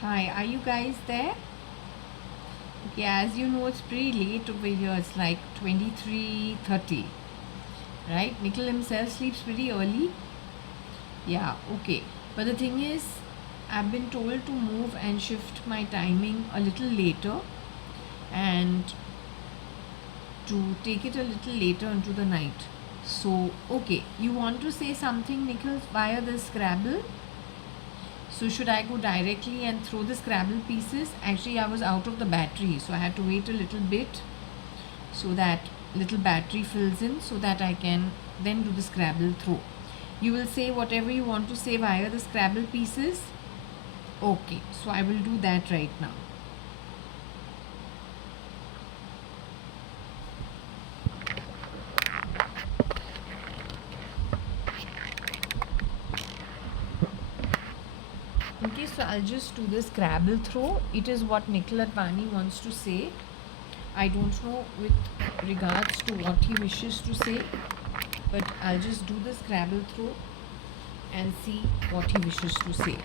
Hi, are you guys there? Okay, as you know, it's pretty late over here. It's like 23:30, right? Nikhil himself sleeps pretty early. Yeah, okay. But the thing is, I've been told to move and shift my timing a little later and to take it a little later into the night. So, okay, you want to say something, Nikhil, via the Scrabble? So should I go directly and throw the Scrabble pieces? Actually, I was out of the battery, so I had to wait a little bit so that little battery fills in so that I can then do the Scrabble throw. You will say whatever you want to say via the Scrabble pieces. Okay, so I will do that right now. Okay, so I'll just do the Scrabble throw. It is what Nikhil Advani wants to say. I don't know with regards to what he wishes to say, but I'll just do the Scrabble throw and see what he wishes to say.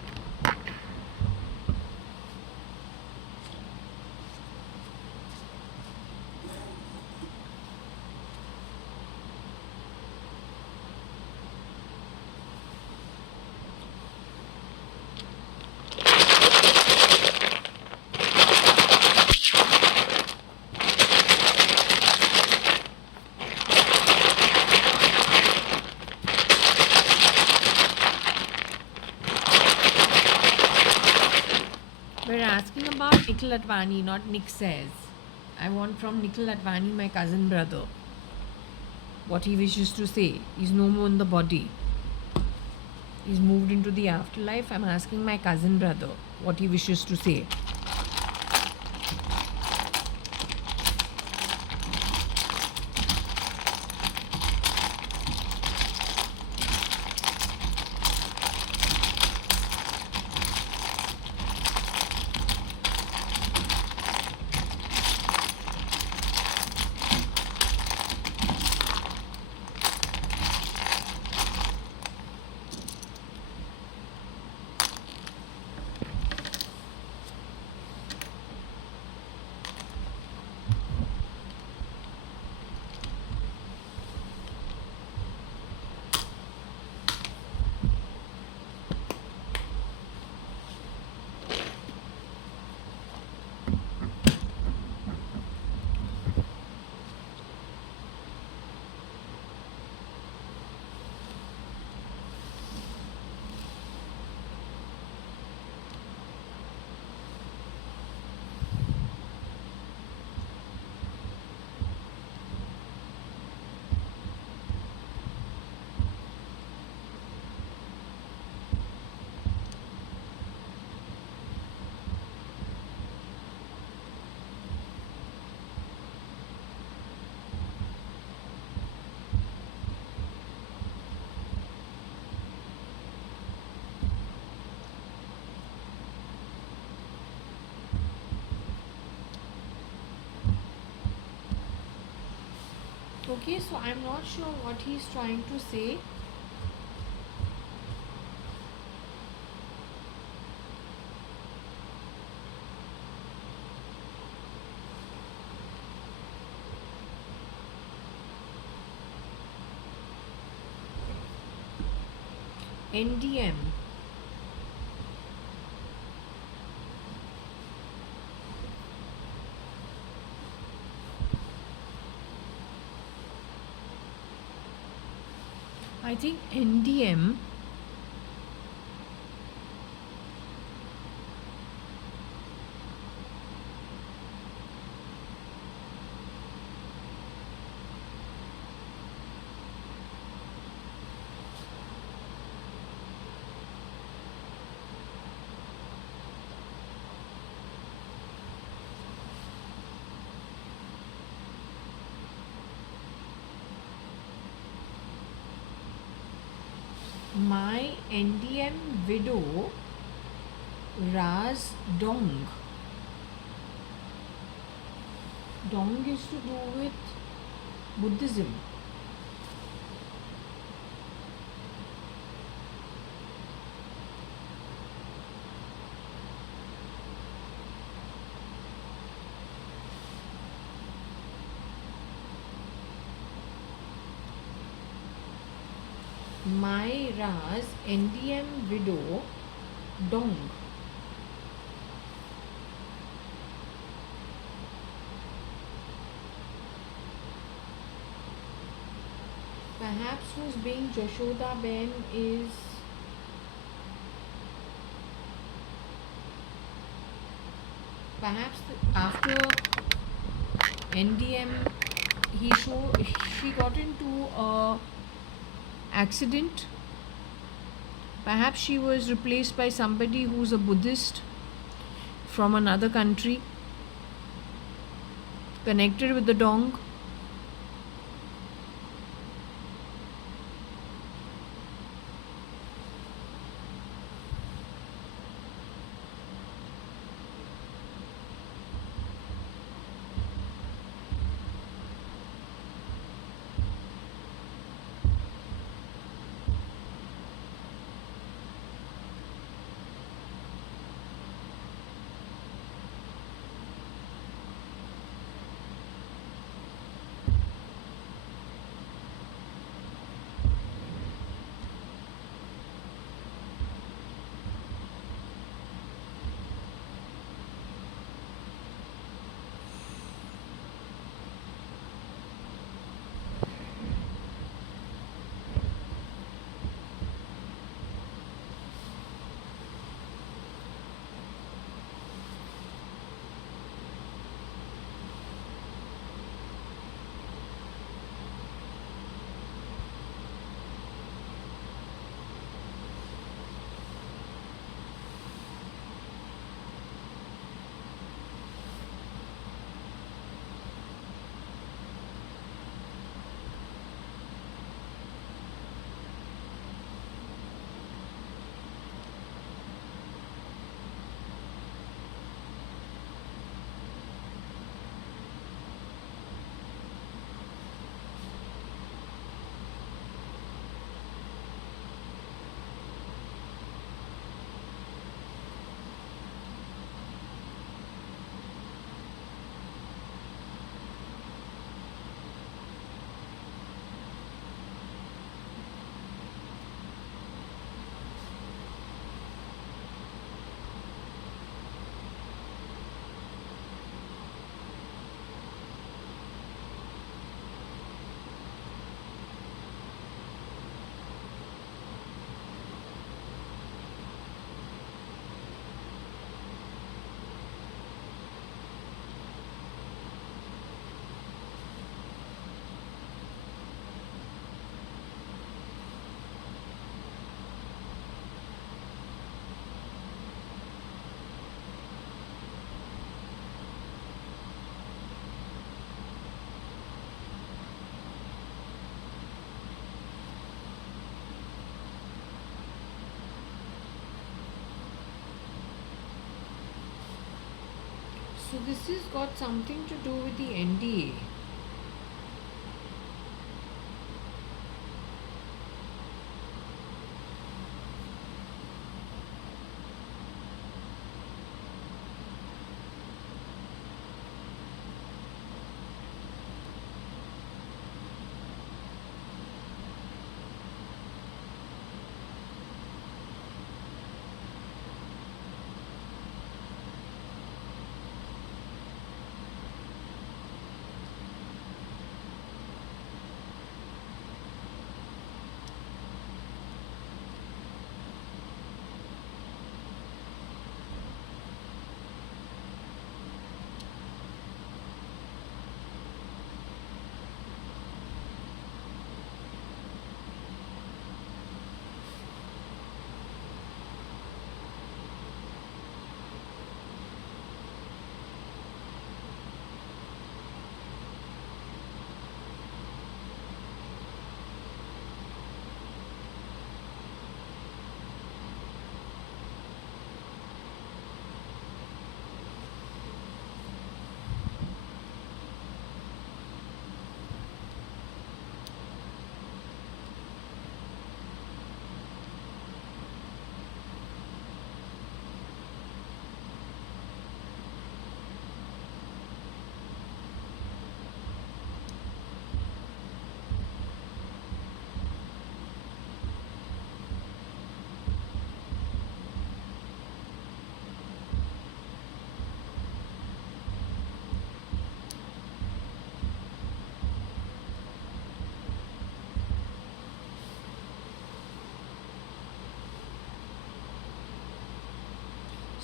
We're asking about Nikhil Advani, not Nick says. I want from Nikhil Advani, my cousin brother, what he wishes to say. He's no more in the body. He's moved into the afterlife. I'm asking my cousin brother what he wishes to say. Okay, so I'm not sure what he's trying to say. NDM. I think NDM. My NDM widow Raz Dong. Dong is to do with Buddhism. Myra's NDM widow Dong. Perhaps who's being Jashoda Ben is perhaps after NDM she got into a accident. Perhaps she was replaced by somebody who's a Buddhist from another country connected with the Dong. So this has got something to do with the NDA.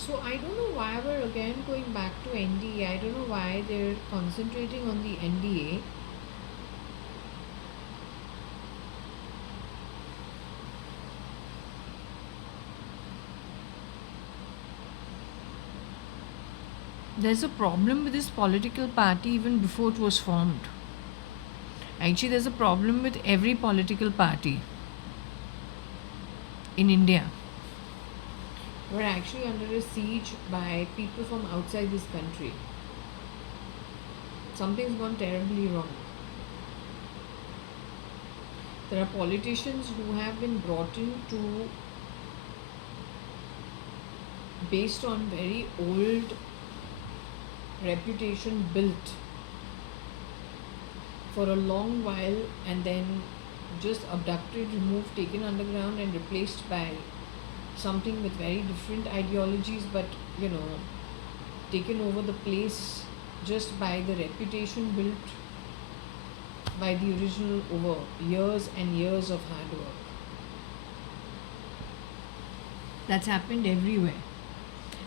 So I don't know why we're again going back to NDA. I don't know why they're concentrating on the NDA. There's a problem with this political party even before it was formed. Actually, there's a problem with every political party in India. We're actually under a siege by people from outside this country. Something's gone terribly wrong. There are politicians who have been brought in to, based on very old reputation built for a long while, and then just abducted, removed, taken underground, and replaced by something with very different ideologies, but taken over the place just by the reputation built by the original over years and years of hard work. That's happened everywhere.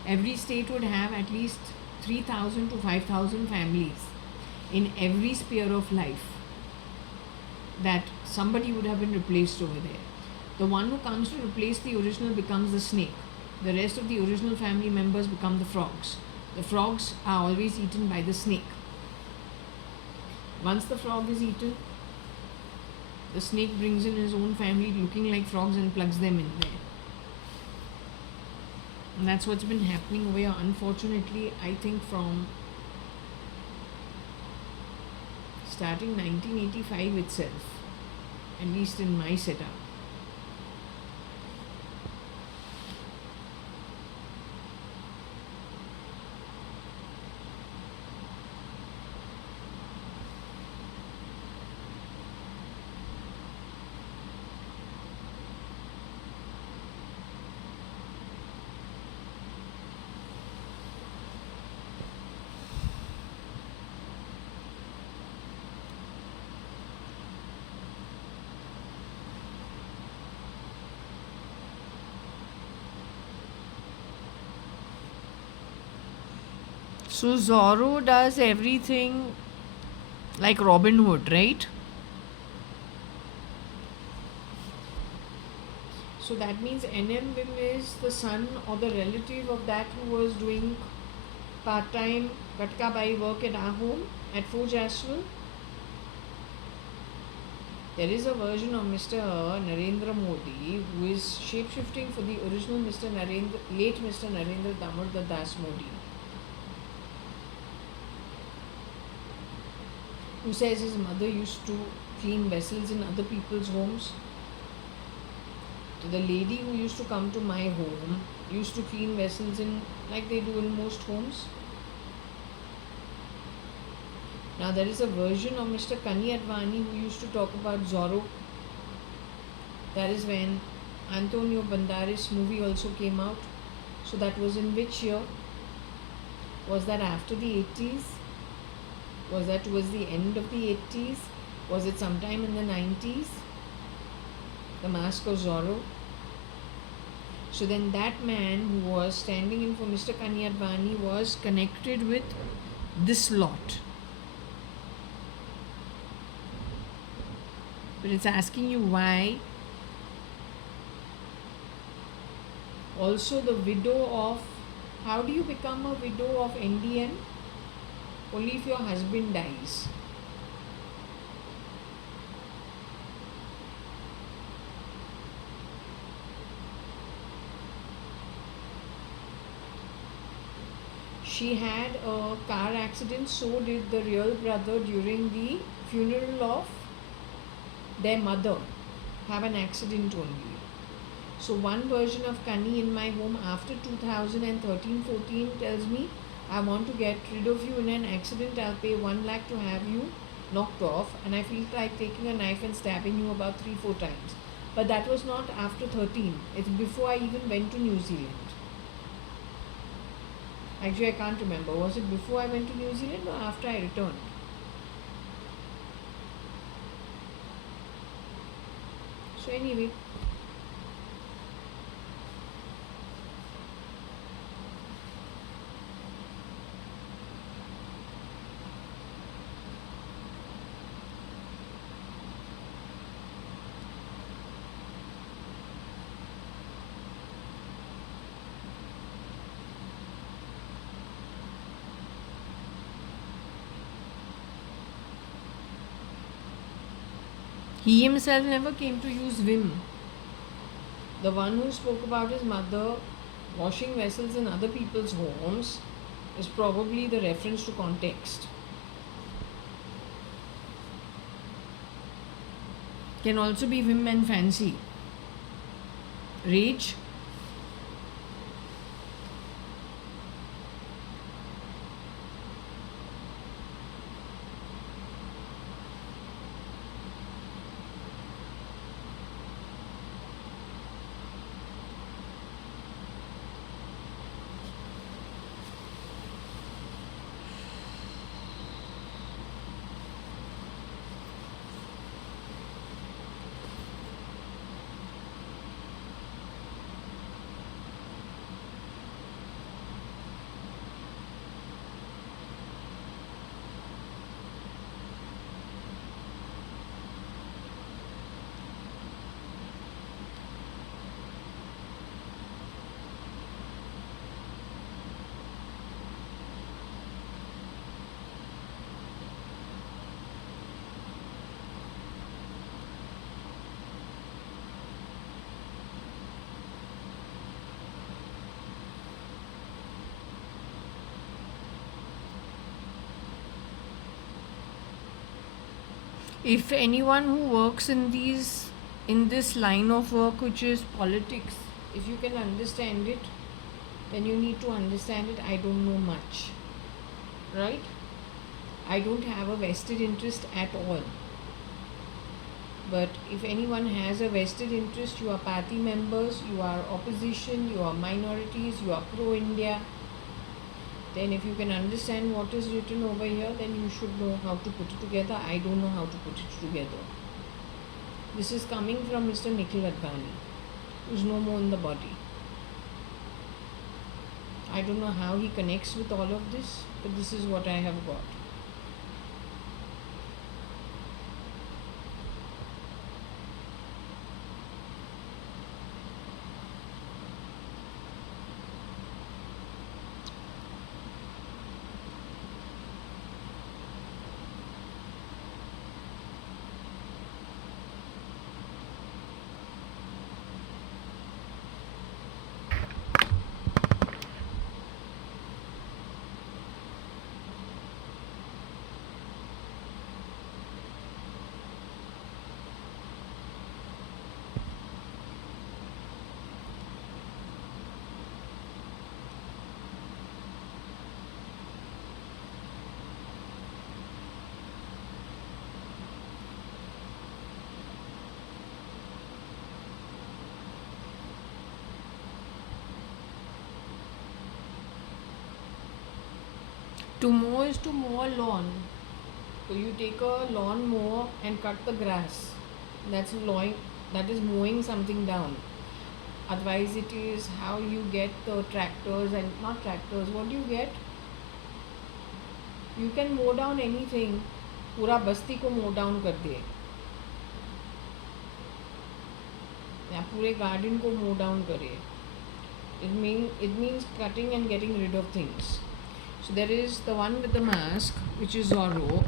Every state would have at least 3,000 to 5,000 families in every sphere of life that somebody would have been replaced over there. The one who comes to replace the original becomes the snake. The rest of the original family members become the frogs. The frogs are always eaten by the snake. Once the frog is eaten, the snake brings in his own family looking like frogs and plugs them in there. And that's what's been happening over here, unfortunately, I think from starting 1985 itself, at least in my setup. So Zorro does everything like Robin Hood, right? So that means NM Bim is the son or the relative of that who was doing part-time Gatka Bai work at our home at Forge Ashwell. There is a version of Mr. Narendra Modi who is shape-shifting for the original late Mr. Narendra Damodar Das Modi, who says his mother used to clean vessels in other people's homes. So the lady who used to come to my home used to clean vessels in, like they do in most homes. Now there is a version of Mr. Kani Advani who used to talk about Zorro. That is when Antonio Banderas movie also came out. So that was in which year? Was that after the 80s? Was that towards the end of the 80s? Was it sometime in the 90s? The Mask of Zorro. So then that man who was standing in for Mr. Kani Advani was connected with this lot. But it's asking you why. Also the widow of, how do you become a widow of NDM? Only if your husband dies. She had a car accident, so did the real brother during the funeral of their mother. Have an accident only. So one version of Kani in my home after 2013-14 tells me, I want to get rid of you in an accident. I'll pay 1 lakh to have you knocked off, and I feel like taking a knife and stabbing you about 3-4 times. But that was not after 13. It's before I even went to New Zealand. Actually, I can't remember. Was it before I went to New Zealand or after I returned? So anyway, He himself never came to use vim. The one who spoke about his mother washing vessels in other people's homes is probably the reference to context. Can also be vim and fancy. Rage. If anyone who works in this line of work, which is politics, if you can understand it, then you need to understand it. I don't know much, right? I don't have a vested interest at all. But if anyone has a vested interest, you are party members, you are opposition, you are minorities, you are pro-India, then if you can understand what is written over here, then you should know how to put it together. I don't know how to put it together. This is coming from Mr. Nikhil Advani, who's no more in the body. I don't know how he connects with all of this, but this is what I have got. To mow is to mow a lawn. So you take a lawn mower and cut the grass. That is mowing something down. Otherwise, it is how you get the tractors and not tractors. What do you get? You can mow down anything. पूरा बस्ती को mow down कर दे, या पूरे garden को mow down करे. It means cutting and getting rid of things. So there is the one with the mask, which is Zorro,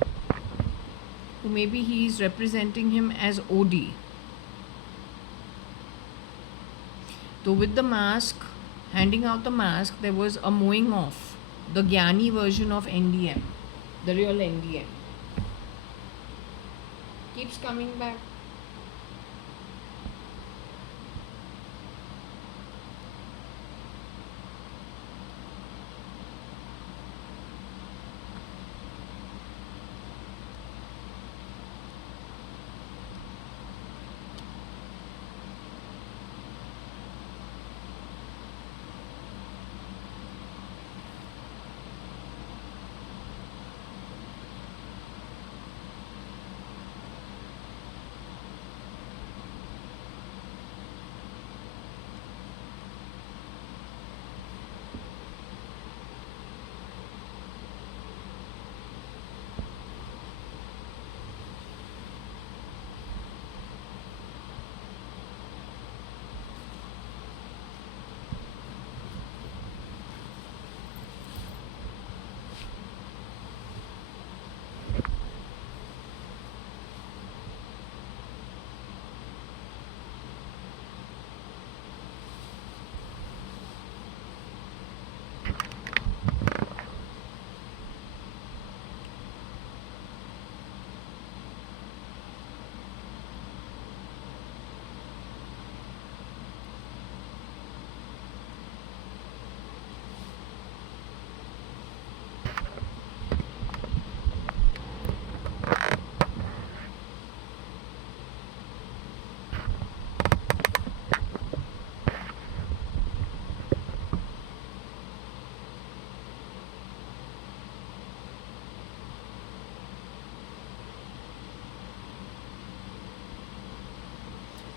who maybe he is representing him as OD. So with the mask, handing out the mask, there was a mowing off, the Gyani version of NDM, the real NDM. Keeps coming back.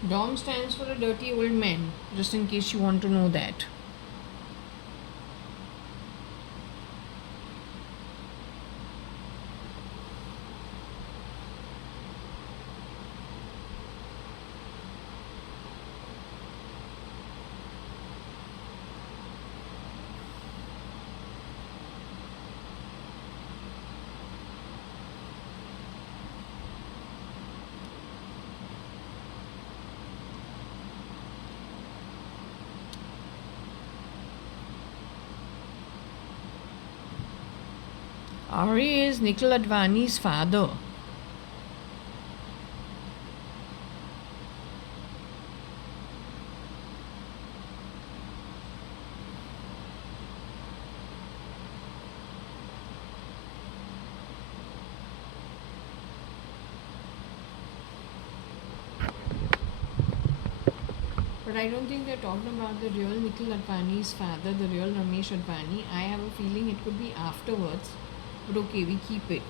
Dom stands for a dirty old man, just in case you want to know that. Ari is Nikhil Advani's father. But I don't think they're talking about the real Nikhil Advani's father, the real Ramesh Advani. I have a feeling it could be afterwards. But okay, we keep it.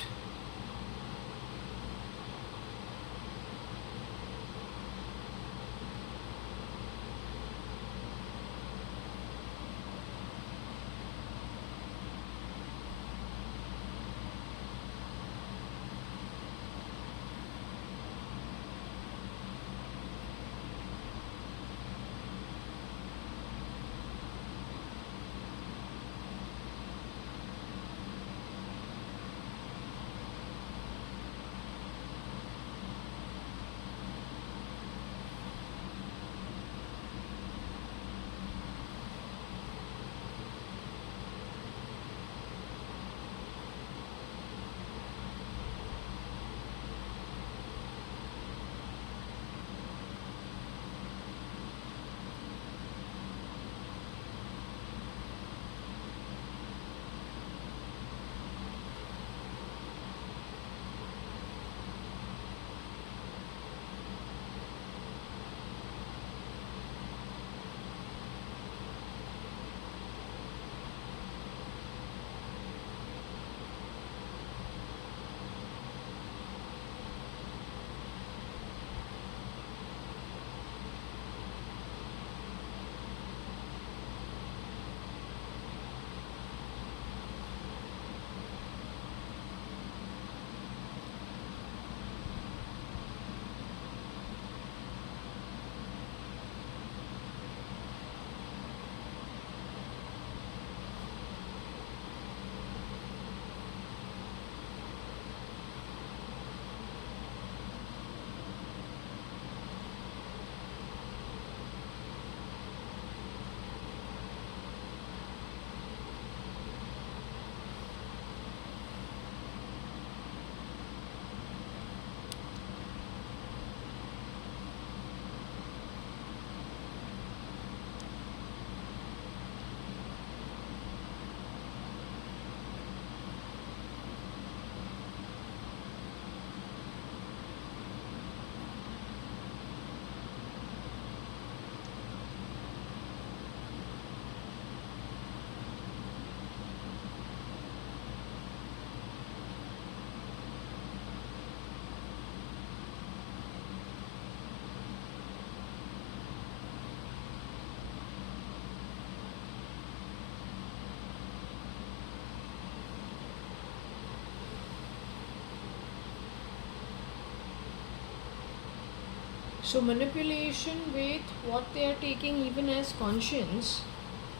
So, manipulation with what they are taking even as conscience.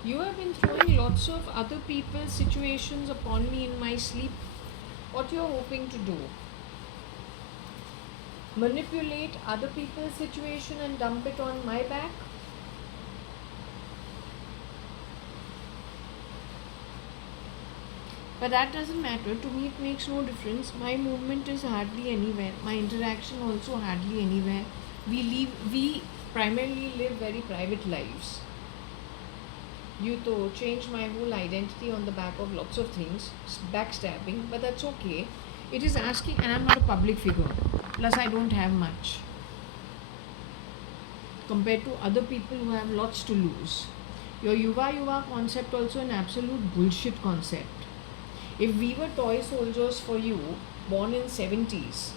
You have been throwing lots of other people's situations upon me in my sleep. What you're hoping to do? Manipulate other people's situation and dump it on my back? But that doesn't matter. To me, it makes no difference. My movement is hardly anywhere. My interaction also hardly anywhere. We primarily live very private lives. You to change my whole identity on the back of lots of things, backstabbing, but that's okay. It is asking, and I'm not a public figure. Plus, I don't have much compared to other people who have lots to lose. Your Yuva concept also an absolute bullshit concept. If we were toy soldiers for you, born in 70s,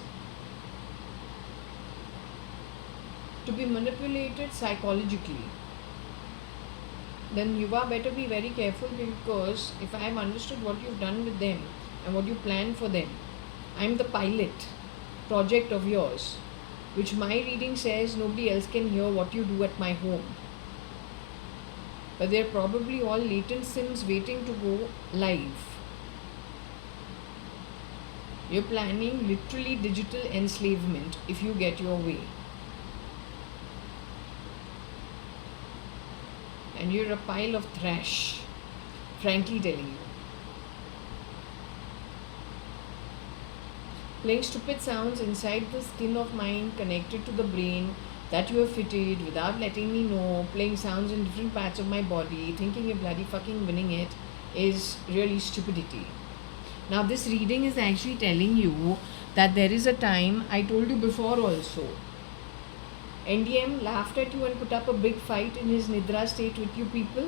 to be manipulated psychologically, then Yuva better be very careful, because if I have understood what you've done with them and what you plan for them, I'm the pilot project of yours, which my reading says nobody else can hear what you do at my home. But they're probably all latent sims waiting to go live. You're planning literally digital enslavement if you get your way. And you're a pile of trash, frankly telling you. Playing stupid sounds inside the skin of mine connected to the brain that you have fitted without letting me know, playing sounds in different parts of my body, thinking you're bloody fucking winning it, is really stupidity. Now this reading is actually telling you that there is a time, I told you before also, NDM laughed at you and put up a big fight in his Nidra state with you people.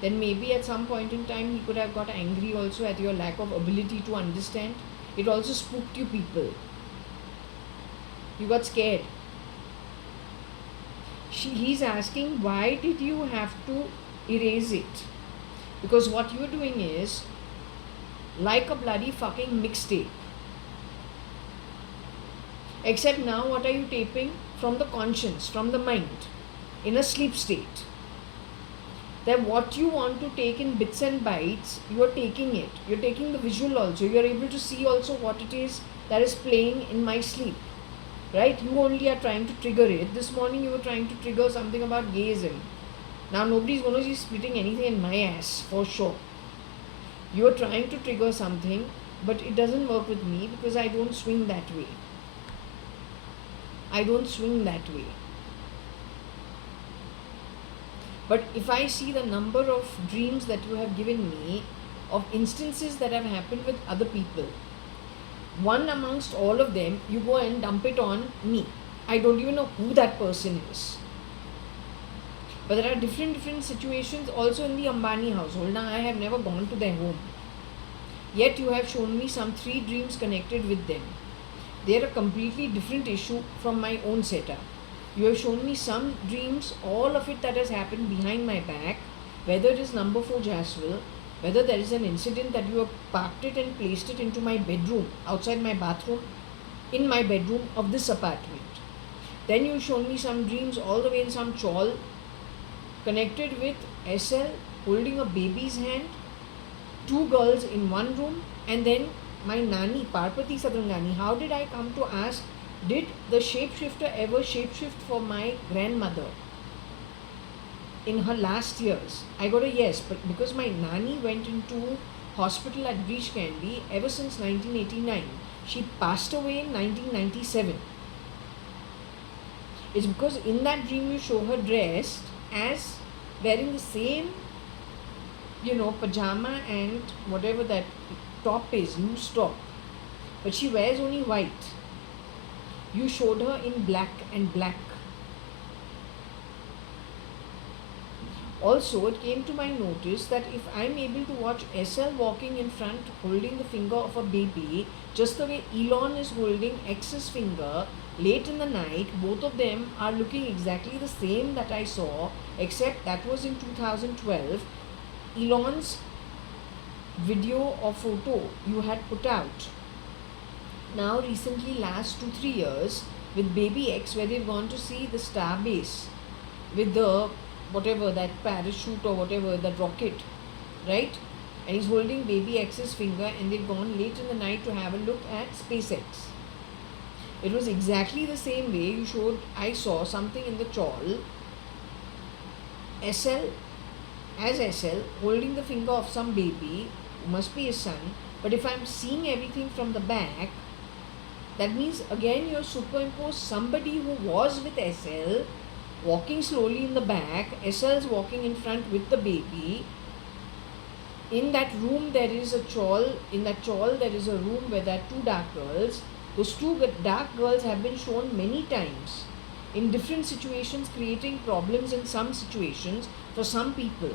Then maybe at some point in time he could have got angry also at your lack of ability to understand. It also spooked you people. You got scared. He's asking, why did you have to erase it? Because what you're doing is like a bloody fucking mixtape. Except now what are you taping? From the conscience, from the mind, in a sleep state. Then what you want to take in bits and bytes, you are taking it. You're taking the visual also. You're able to see also what it is that is playing in my sleep. Right? You only are trying to trigger it. This morning you were trying to trigger something about gayism. Now nobody's going to be spitting anything in my ass, for sure. You are trying to trigger something, but it doesn't work with me because I don't swing that way. I don't swing that way. But if I see the number of dreams that you have given me, of instances that have happened with other people, one amongst all of them, you go and dump it on me. I don't even know who that person is. But there are different situations also in the Ambani household. Now I have never gone to their home. Yet you have shown me some 3 dreams connected with them. They are a completely different issue from my own setup. You have shown me some dreams, all of it that has happened behind my back, whether it is number 4 Jaswell, whether there is an incident that you have parked it and placed it into my bedroom, outside my bathroom, in my bedroom of this apartment. Then you have shown me some dreams all the way in some chawl, connected with SL holding a baby's hand, 2 girls in one room, and then my Nani, Parpati Sadrangani. How did I come to ask, did the shapeshifter ever shapeshift for my grandmother in her last years? I got a yes, but because my Nani went into hospital at Breach Candy ever since 1989. She passed away in 1997. It's because in that dream you show her dressed as wearing the same, pajama and whatever that top is, loose top. But she wears only white. You showed her in black and black. Also, it came to my notice that if I'm able to watch SL walking in front holding the finger of a baby, just the way Elon is holding X's finger late in the night, both of them are looking exactly the same that I saw, except that was in 2012. Elon's video or photo you had put out. Now recently, last 2-3 years, with Baby X, where they've gone to see the star base with the whatever, that parachute or whatever, that rocket, right? And he's holding Baby X's finger, and they've gone late in the night to have a look at SpaceX. It was exactly the same way you showed. I saw something in the chawl, SL holding the finger of some baby, who must be his son. But if I'm seeing everything from the back, that means again you're superimposed somebody who was with SL walking slowly in the back, SL's walking in front with the baby. In that room there is a chawl. In that chawl there is a room where there are 2 dark girls. Those 2 dark girls have been shown many times in different situations, creating problems in some situations for some people.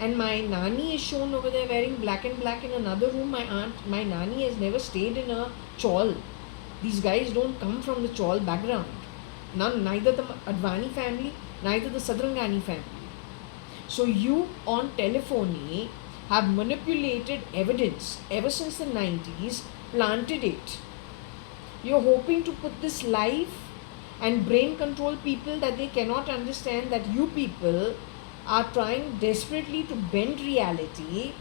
And my Nani is shown over there wearing black and black in another room. My Nani has never stayed in a chawl. These guys don't come from the Chaul background. Neither the Advani family, neither the Sadrangani family. So you on telephony have manipulated evidence ever since the 90s, planted it. You're hoping to put this live and brain control people that they cannot understand that you people are trying desperately to bend reality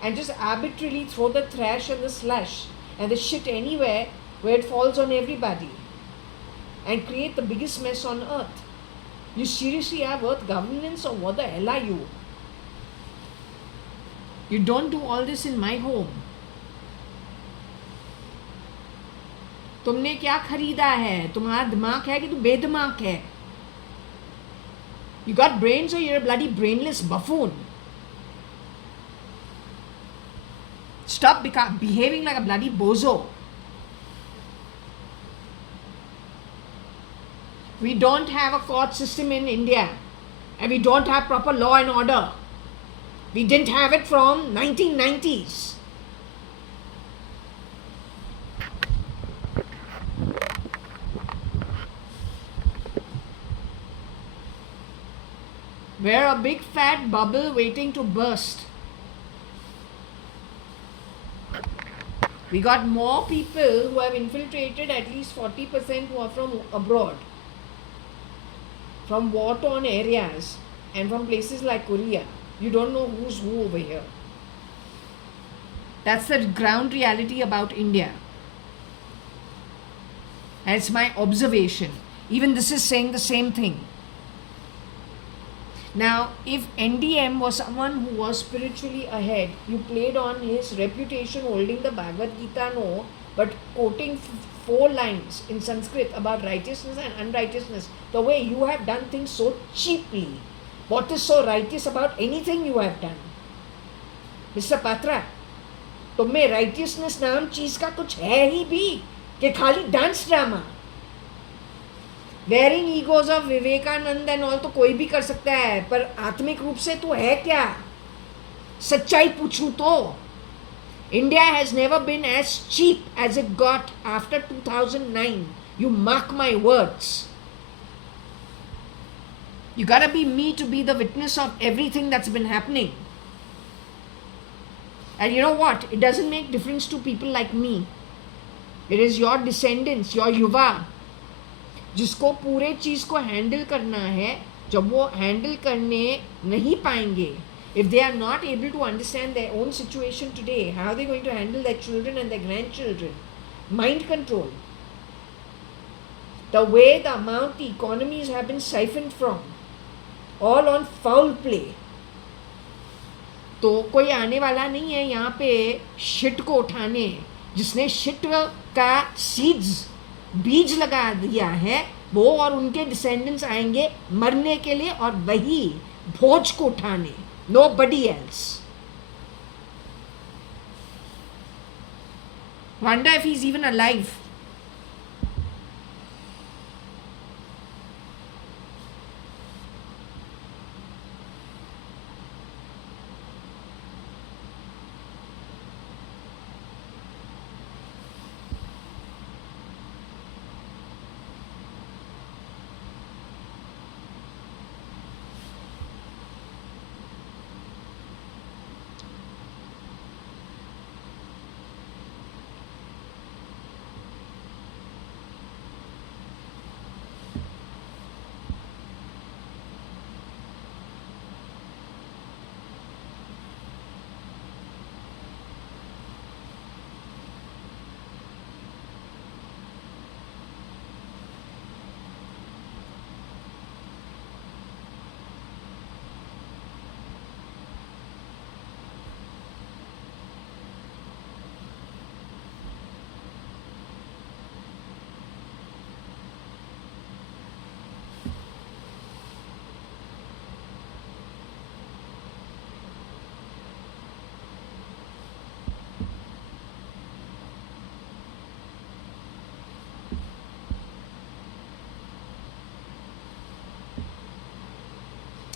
and just arbitrarily throw the trash and the slush and the shit anywhere where it falls on everybody and create the biggest mess on earth. You seriously have earth governance, or what the hell are you? You don't do all this in my home. तुमने क्या खरीदा है? तुम्हारा दिमाग है कि तू बेदिमाग है? You got brains or you're a bloody brainless buffoon? Stop behaving like a bloody bozo. We don't have a court system in India, and we don't have proper law and order. We didn't have it from 1990s. We're a big fat bubble waiting to burst. We got more people who have infiltrated, at least 40% who are from abroad, from war-torn areas and from places like Korea. You don't know who's who over here. That's the ground reality about India. And it's my observation. Even this is saying the same thing. Now, if NDM was someone who was spiritually ahead, you played on his reputation holding the Bhagavad Gita, no, but quoting 4 lines in Sanskrit about righteousness and unrighteousness, the way you have done things so cheaply. What is so righteous about anything you have done? Mr. Patra, तुम में righteousness नाम चीज का कुछ है ही भी कि खाली dance drama? Wearing egos of Vivekananda and all तो कोई भी कर सकता है, पर आत्मिक रूप से तो है क्या? सच्चाई पूछूं तो India has never been as cheap as it got after 2009. You mark my words. You gotta be me to be the witness of everything that's been happening. And you know what? It doesn't make difference to people like me. It is your descendants, your युवा, जिसको पूरे चीज़ को handle करना है. जब वो handle करने नहीं पाएंगे, if they are not able to understand their own situation today, how are they going to handle their children and their grandchildren? Mind control. The way the amount the economies have been siphoned from, all on foul play. तो कोई आने वाला नहीं है यहाँ पे shit को उठाने. जिसने शिट का बीज लगा दिया है, वो और उनके डिसेंडेंट्स आएंगे मरने के लिए और वही भोज को उठाने. Nobody else. Wonder if he's even alive.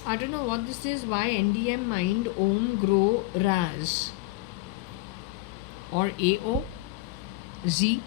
I don't know what this is. Why NDM mind Om Grow Raz or AO Z?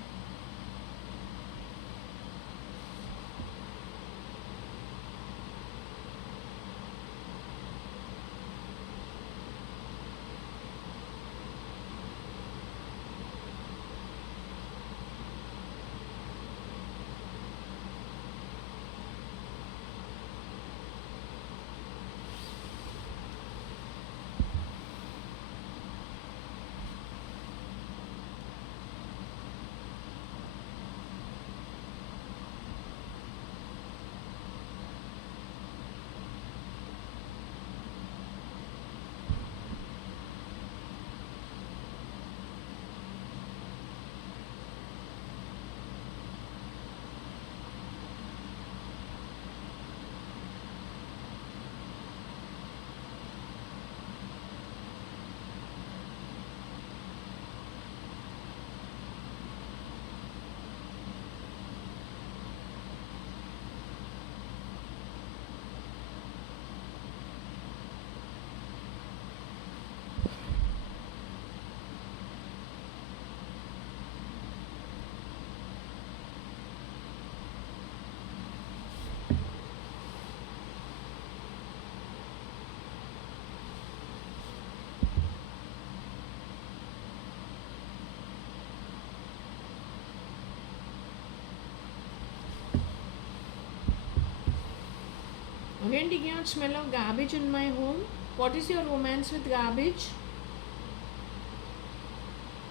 Venting out smell of garbage in my home. What is your romance with garbage?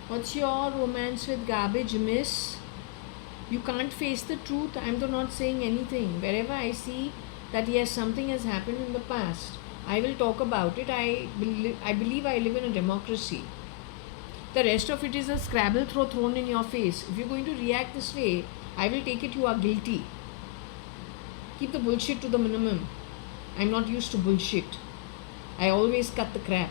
What's your romance with garbage, miss? You can't face the truth. I'm not saying anything. Wherever I see that yes, something has happened in the past, I will talk about it. I believe I live in a democracy. The rest of it is a scrabble thrown in your face. If you're going to react this way, I will take it you are guilty. Keep the bullshit to the minimum. I'm not used to bullshit. I always cut the crap.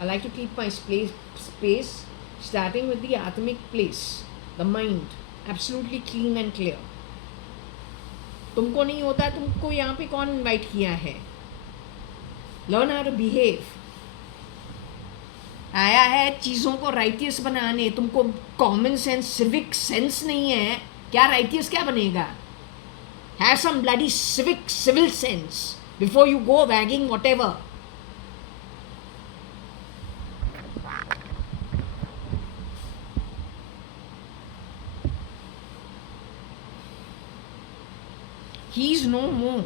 I like to keep my space starting with the atomic place, the mind, absolutely clean and clear. तुमको नहीं होता, तुमको यहाँ पे कौन invite किया है? Learn how to behave. आया है चीज़ों को राइटियस बनाने, तुमको कॉमन सेंस, सिविक सेंस नहीं है, क्या राइटियस क्या बनेगा? Have some bloody civil sense before you go wagging whatever. He's no more.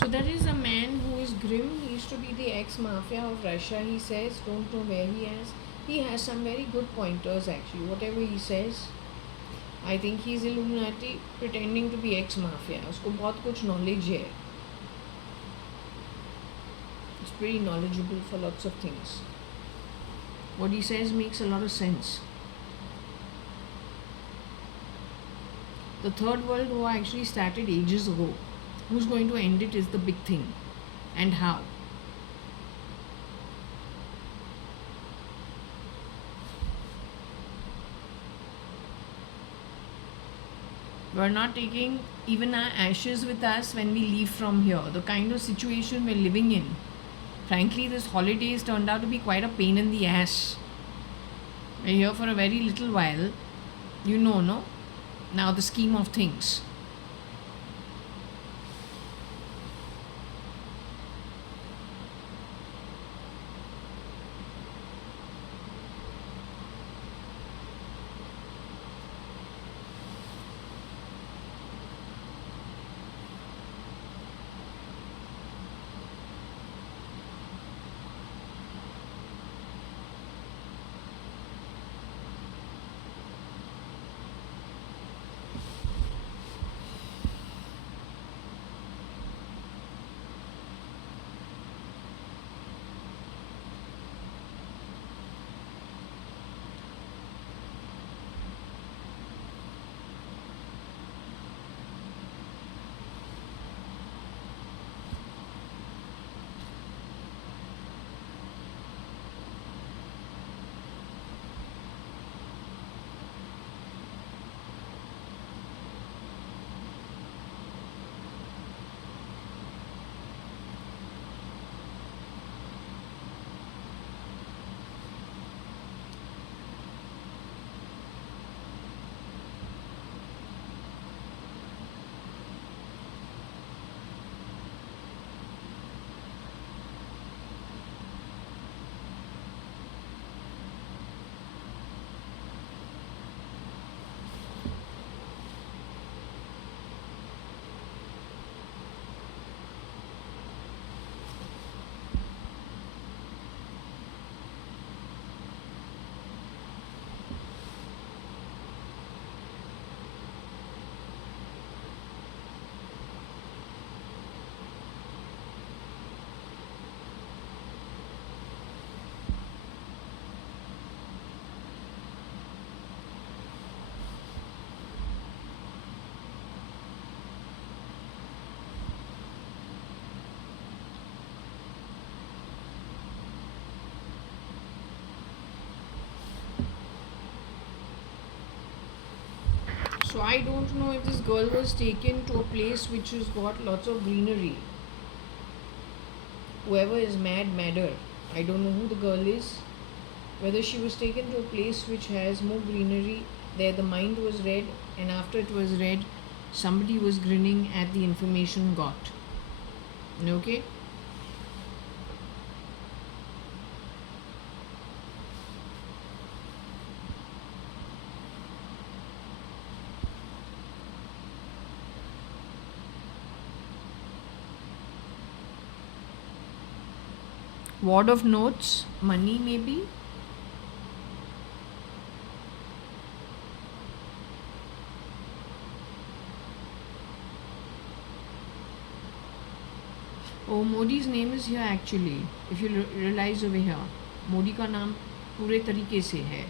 So there is a man who is grim. He used to be the ex-mafia of Russia, he says. Don't know where he is. He has some very good pointers actually. Whatever he says, I think he's Illuminati pretending to be ex-mafia. उसको बहुत कुछ knowledge है. He's pretty knowledgeable for lots of things. What he says makes a lot of sense. The Third World War actually started ages ago. Who's going to end it is the big thing. And how? We're not taking even our ashes with us when we leave from here. The kind of situation we're living in. Frankly, this holiday has turned out to be quite a pain in the ass. We're here for a very little while. You know, no? Now the scheme of things. So I don't know if this girl was taken to a place which has got lots of greenery. Whoever is madder. I don't know who the girl is. Whether she was taken to a place which has more greenery, there the mind was read, and after it was read, somebody was grinning at the information got. Okay? Word of notes, money maybe. Oh, Modi's name is here actually. If you realize over here, Modi का नाम पूरे तरीके से है.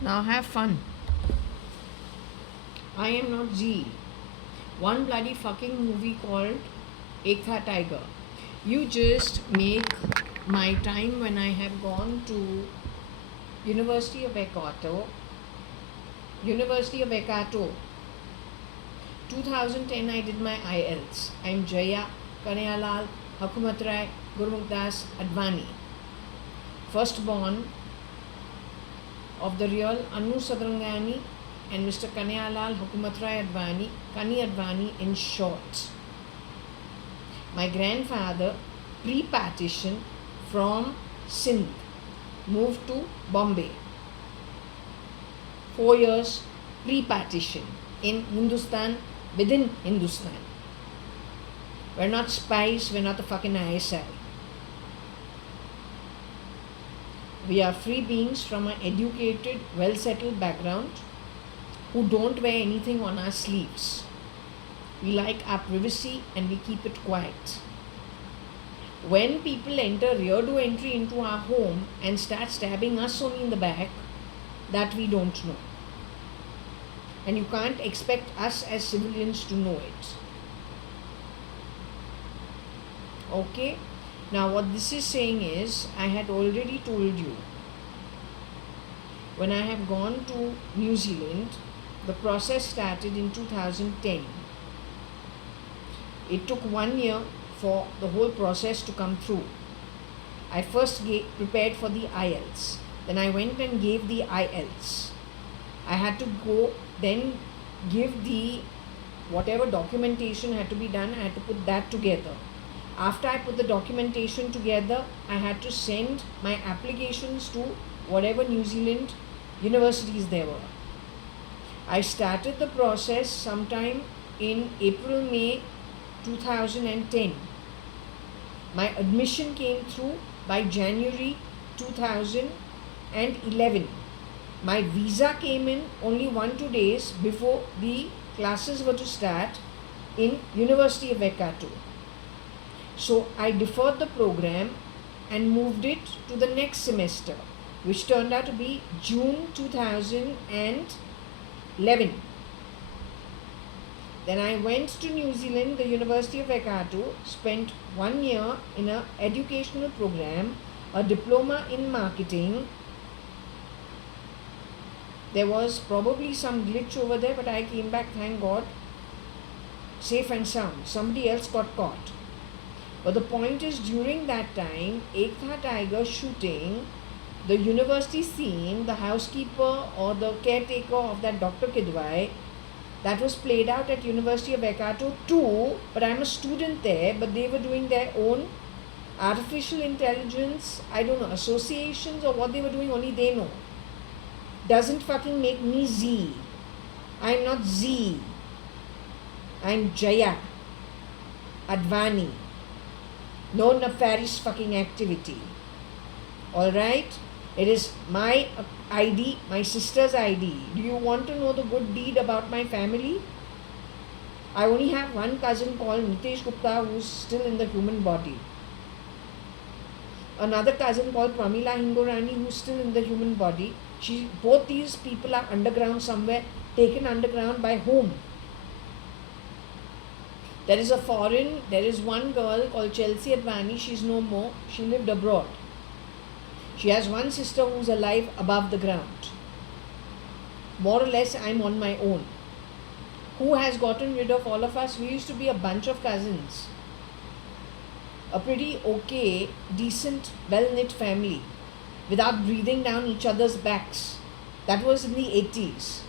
Now have fun. I am not Z. One bloody fucking movie called Ek Tha Tiger. You just make my time when I have gone to University of Ekato. 2010 I did my IELTS. I'm Jaya, Kanayalal, Hakumat Rai, Gurmukdas, Advani. Firstborn of the real Anu Sadrangani and Mr. Kanayalal Hukumat Rai Advani, Kani Advani in short. My grandfather, pre-partition from Sindh, moved to Bombay. 4 years pre-partition in Hindustan, within Hindustan. We're not spies, we're not the fucking ISI. We are free beings from an educated, well-settled background who don't wear anything on our sleeves. We like our privacy and we keep it quiet. When people enter rear door entry into our home and start stabbing us only in the back, that we don't know. And you can't expect us as civilians to know it. Okay? Now what this is saying is, I had already told you, when I have gone to New Zealand, the process started in 2010. It took 1 year for the whole process to come through. I first prepared for the IELTS. Then I went and gave the IELTS. I had to go then give the whatever documentation had to be done, I had to put that together. After I put the documentation together, I had to send my applications to whatever New Zealand universities there were. I started the process sometime in April, May 2010. My admission came through by January 2011. My visa came in only 1-2 days before the classes were to start in University of Waikato. So I deferred the program and moved it to the next semester, which turned out to be June 2011. Then I went to New Zealand, the University of Waikato, spent 1 year in an educational program, a diploma in marketing. There was probably some glitch over there, but I came back, thank God, safe and sound. Somebody else got caught. But the point is, during that time, Ek Tha Tiger shooting, the university scene, the housekeeper or the caretaker of that Dr. Kidwai, that was played out at University of Waikato too, but I'm a student there, but they were doing their own artificial intelligence, I don't know, associations or what they were doing, only they know. Doesn't fucking make me Z. I'm not Z. I'm JAYA.ADVANI. No nefarious fucking activity. Alright? It is my ID, my sister's ID. Do you want to know the good deed about my family? I only have one cousin called Nitesh Gupta who's still in the human body. Another cousin called Pramila Hingorani who's still in the human body. Both these people are underground somewhere, taken underground by whom? There is one girl called JAYA.ADVANI, she's no more, she lived abroad. She has one sister who's alive above the ground. More or less, I'm on my own. Who has gotten rid of all of us? We used to be a bunch of cousins. A pretty okay, decent, well-knit family without breathing down each other's backs. That was in the 80s.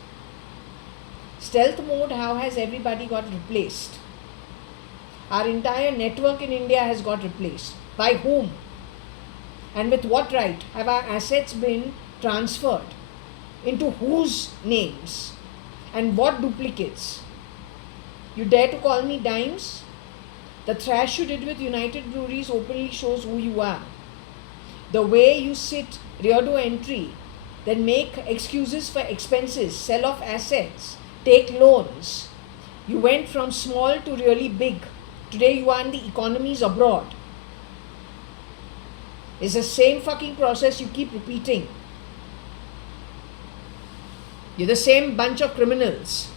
Stealth mode, how has everybody got replaced? Our entire network in India has got replaced. By whom? And with what right have our assets been transferred? Into whose names? And what duplicates? You dare to call me dimes? The thrash you did with United Breweries openly shows who you are. The way you sit rear door entry, then make excuses for expenses, sell off assets, take loans. You went from small to really big. Today you are in the economies abroad. It's the same fucking process you keep repeating. You're the same bunch of criminals.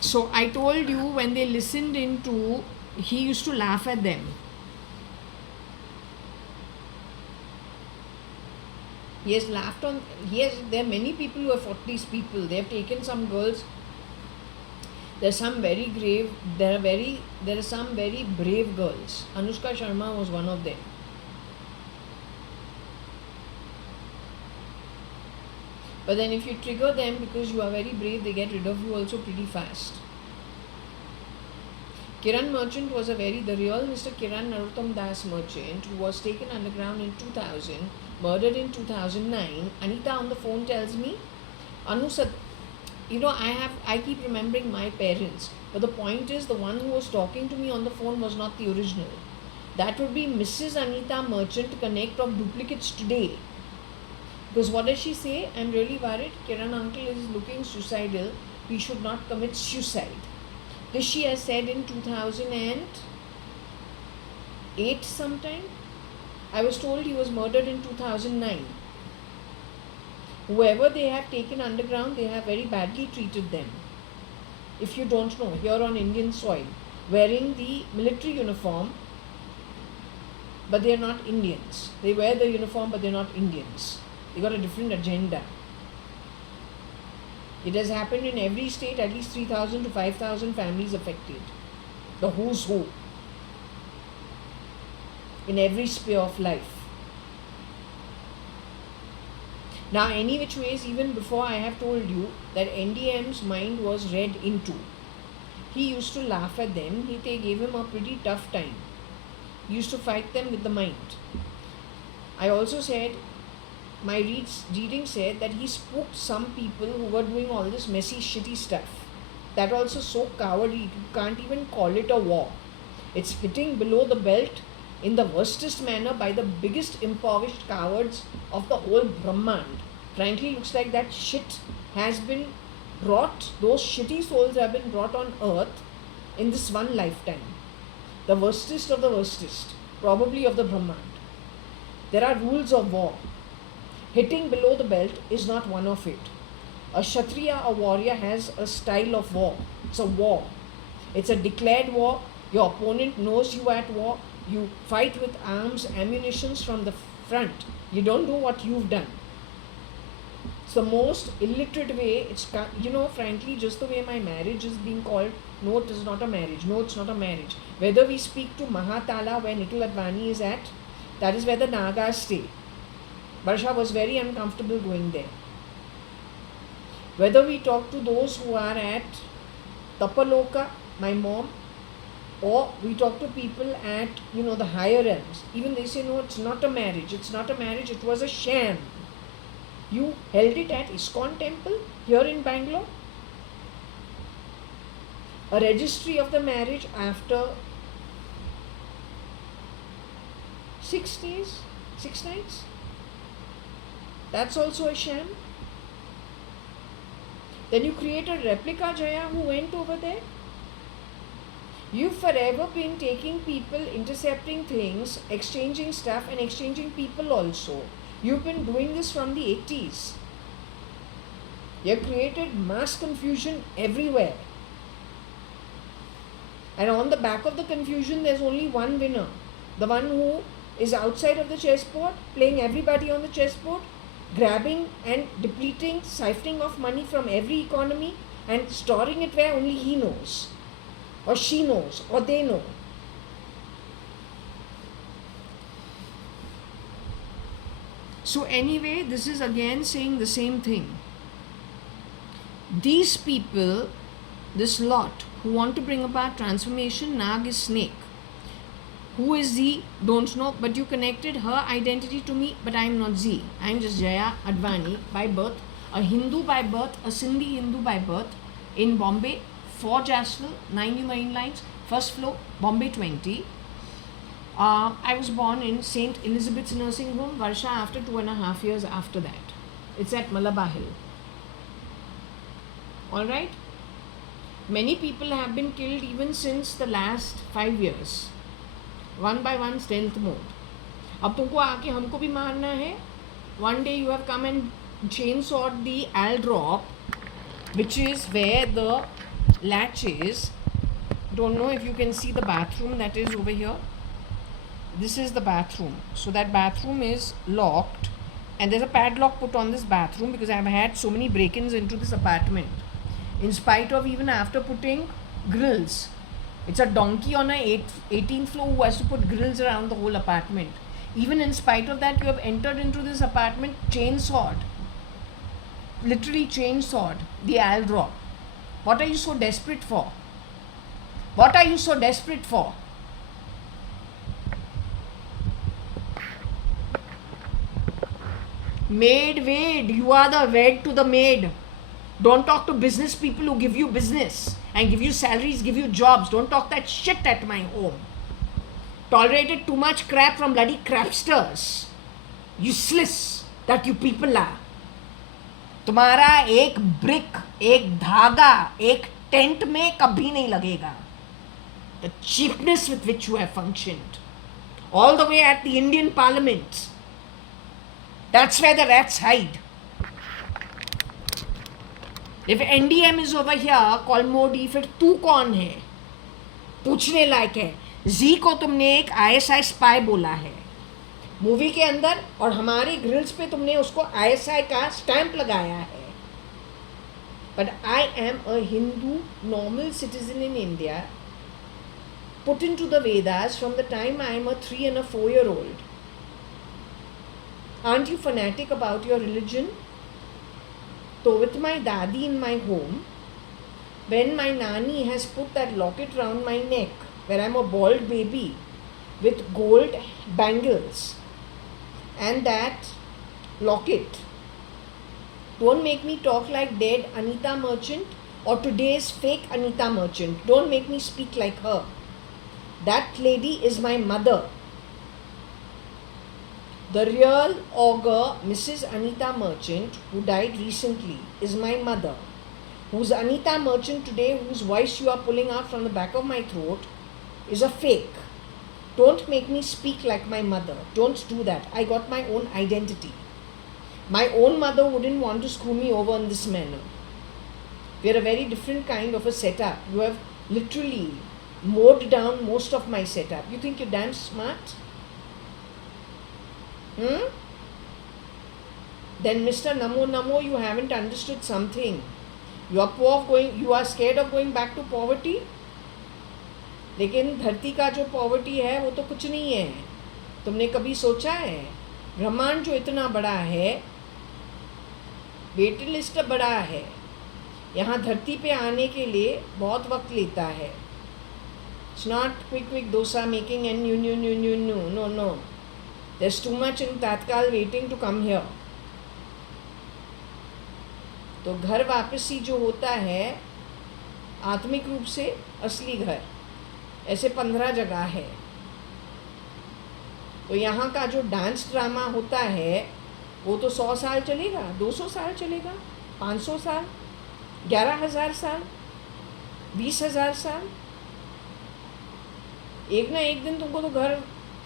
So I told you when they listened into, he used to laugh at them. He has laughed on, there are many people who have fought these people. They have taken some girls. There are some very brave girls. Anushka Sharma was one of them. But then if you trigger them because you are very brave, they get rid of you also pretty fast. Kiran Merchant was the real Mr. Kiran Narottam Das Merchant, who was taken underground in 2000, murdered in 2009. Anita on the phone tells me, Anusat, I keep remembering my parents, but the point is the one who was talking to me on the phone was not the original. That would be Mrs. Anita Merchant, connect of duplicates today. Because what does she say? I'm really worried. Kiran uncle is looking suicidal. We should not commit suicide. This she has said in 2008 sometime. I was told he was murdered in 2009. Whoever they have taken underground, they have very badly treated them. If you don't know, here on Indian soil, wearing the military uniform, but they are not Indians. They wear the uniform, but they are not Indians. They got a different agenda. It has happened in every state, at least 3,000 to 5,000 families affected. The who's who. In every sphere of life. Now, any which ways, even before I have told you that NDM's mind was read into. He used to laugh at them. They gave him a pretty tough time. used to fight them with the mind. I also said, my reading said that he spooked some people who were doing all this messy, shitty stuff. That also so cowardly, you can't even call it a war. It's hitting below the belt in the worstest manner by the biggest impoverished cowards of the whole Brahmand. Frankly, looks like that shit has been brought, those shitty souls have been brought on earth in this one lifetime. The worstest of the worstest, probably of the Brahmand. There are rules of war. Hitting below the belt is not one of it. A Kshatriya, a warrior, has a style of war. It's a war. It's a declared war. Your opponent knows you are at war. You fight with arms, ammunitions from the front. You don't do what you've done. It's the most illiterate way. It's, frankly, just the way my marriage is being called. No, it is not a marriage. No, it's not a marriage. Whether we speak to Mahatala, where Nikhil Advani is at, that is where the Nagas stay. Barsha was very uncomfortable going there. Whether we talk to those who are at Tapaloka, my mom, or we talk to people at, the higher realms, even they say, no, it's not a marriage. It's not a marriage. It was a sham. You held it at ISKCON temple here in Bangalore. A registry of the marriage after 6 days, 6 nights. That's also a sham. Then you create a replica Jaya who went over there. You've forever been taking people, intercepting things, exchanging stuff and exchanging people also. You've been doing this from the 80s. You've created mass confusion everywhere. And on the back of the confusion, there's only one winner. The one who is outside of the chessboard, playing everybody on the chessboard, grabbing and depleting, siphoning off money from every economy and storing it where only he knows, or she knows, or they know. So anyway, this is again saying the same thing. These people, this lot, who want to bring about transformation, Nag is snake. Who is Z? Don't know, but you connected her identity to me, but I am not Z. I am just JAYA.ADVANI by birth, a Hindu by birth, a Sindhi Hindu by birth, in Bombay, 4 Jasville, 9 New Marine Lines, first floor, Bombay 20. I was born in St. Elizabeth's Nursing Home, Varsha, after 2.5 years after that. It's at Malabar Hill. Alright? Many people have been killed even since the last 5 years. One by one, stealth mode. अब तुमको आके हमको भी मारना है. One day you have come and chainsawed the Al drop, which is where the latch is. Don't know if you can see the bathroom that is over here. This is the bathroom. So that bathroom is locked and there's a padlock put on this bathroom because I have had so many break-ins into this apartment. In spite of even after putting grills. It's a donkey on a 18th floor who has to put grills around the whole apartment. Even in spite of that, you have entered into this apartment chainsawed. Literally chainsawed the Al drop. What are you so desperate for? What are you so desperate for? Maid, wade. You are the wed to the maid. Don't talk to business people who give you business and give you salaries, give you jobs. Don't talk that shit at my home. Tolerated too much crap from bloody crapsters. Useless that you people are. तुम्हारा एक brick, एक धागा, एक tent में कभी नहीं लगेगा. The cheapness with which you have functioned. All the way at the Indian Parliament. That's where the rats hide. If NDM is over here, call Modi, फिर तू कौन है? पूछने लायक है. जी को तुमने एक ISI स्पाई बोला है मूवी के अंदर और हमारे ग्रिल्स पे तुमने उसको ISI का स्टैंप लगाया है. But I am a Hindu normal citizen in India, put into the Vedas from the time I am a 3 and a 4-year-old. Aren't you fanatic about your religion? So with my daddy in my home, when my nani has put that locket round my neck, where I'm a bald baby, with gold bangles and that locket. Don't make me talk like dead Anita Merchant or today's fake Anita Merchant. Don't make me speak like her. That lady is my mother. The real ogre, Mrs. Anita Merchant, who died recently, is my mother. Who's Anita Merchant today, whose voice you are pulling out from the back of my throat, is a fake. Don't make me speak like my mother. Don't do that. I got my own identity. My own mother wouldn't want to screw me over in this manner. We're a very different kind of a setup. You have literally mowed down most of my setup. You think you're damn smart? Then Mr. Namo Namo, you haven't understood something. You are scared of going back to poverty? लेकिन धरती का जो poverty है वो तो कुछ नहीं है. तुमने कभी सोचा है ब्रह्मांड जो इतना बड़ा है, वेट लिस्ट बड़ा है, यहाँ धरती पे आने के लिए बहुत वक्त लेता है. It's not quick dosa making and no. There's too much in Tatkal waiting to come here. तो घर वापसी जो होता है आत्मिक रूप से असली घर, ऐसे 15 जगह है. तो यहाँ का जो डांस ड्रामा होता है वो तो 100 साल चलेगा, 200 साल चलेगा, 500 साल, 11,000 साल, 20,000 साल. एक ना एक दिन तुमको तो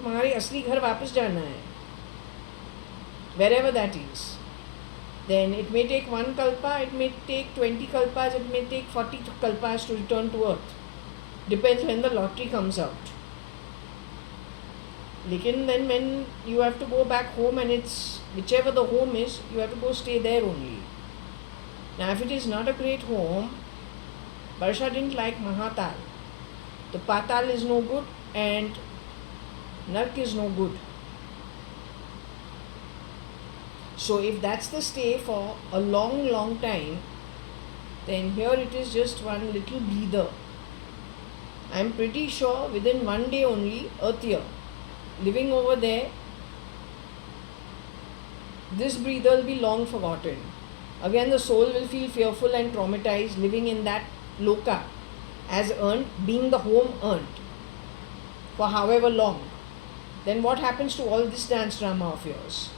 तुम्हारे असली घर वापस जाना है. Wherever that is. Then it may take 1 kalpa, it may take 20 kalpas, it may take 40 kalpas to return to earth. Depends when the lottery comes out. Lekin then when you have to go back home and it's whichever the home is, you have to go stay there only. Now if it is not a great home, Barsha didn't like Mahatal. The Patal is no good and Nark is no good. So if that's the stay for a long time, then here it is just one little breather. I'm pretty sure within 1 day only, Earthier, living over there, this breather will be long forgotten. Again the soul will feel fearful and traumatized living in that loka as earned, being the home earned for however long. Then what happens to all this dance drama of yours?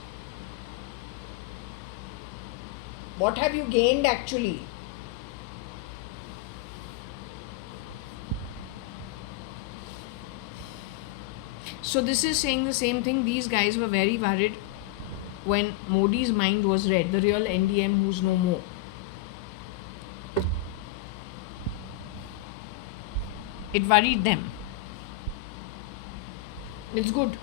What have you gained actually? So this is saying the same thing. These guys were very worried when Modi's mind was read, the real NDM who's no more. It worried them. It's good.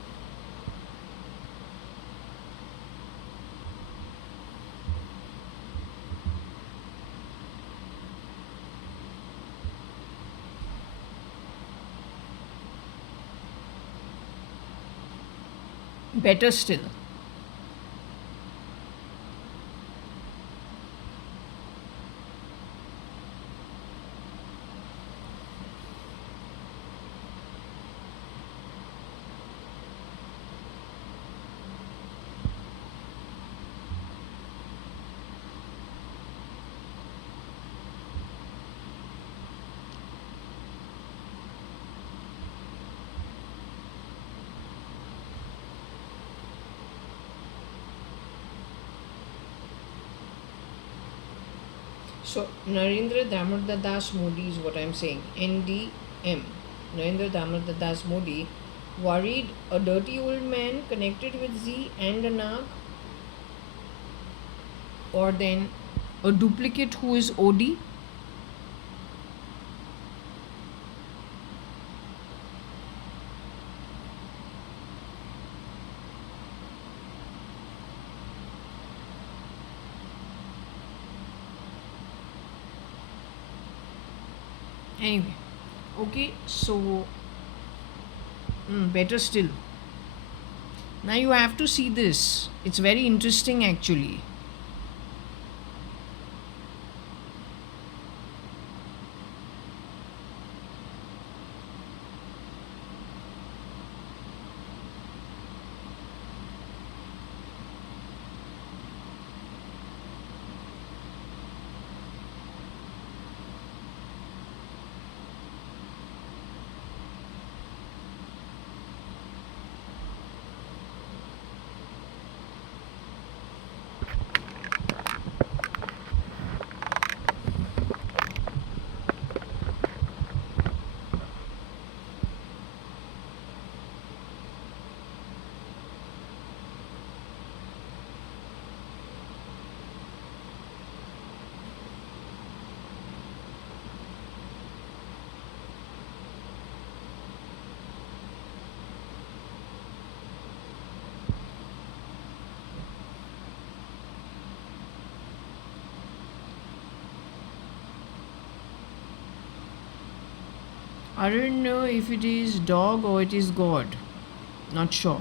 Better still. So Narendra Damodar Das Modi is what I'm saying. NDM. Narendra Damodar Das Modi worried a dirty old man connected with Z and a Nag, or then a duplicate who is OD. Anyway, okay, so better still. Now you have to see this. It's very interesting actually. I don't know if it is dog or it is God. Not sure.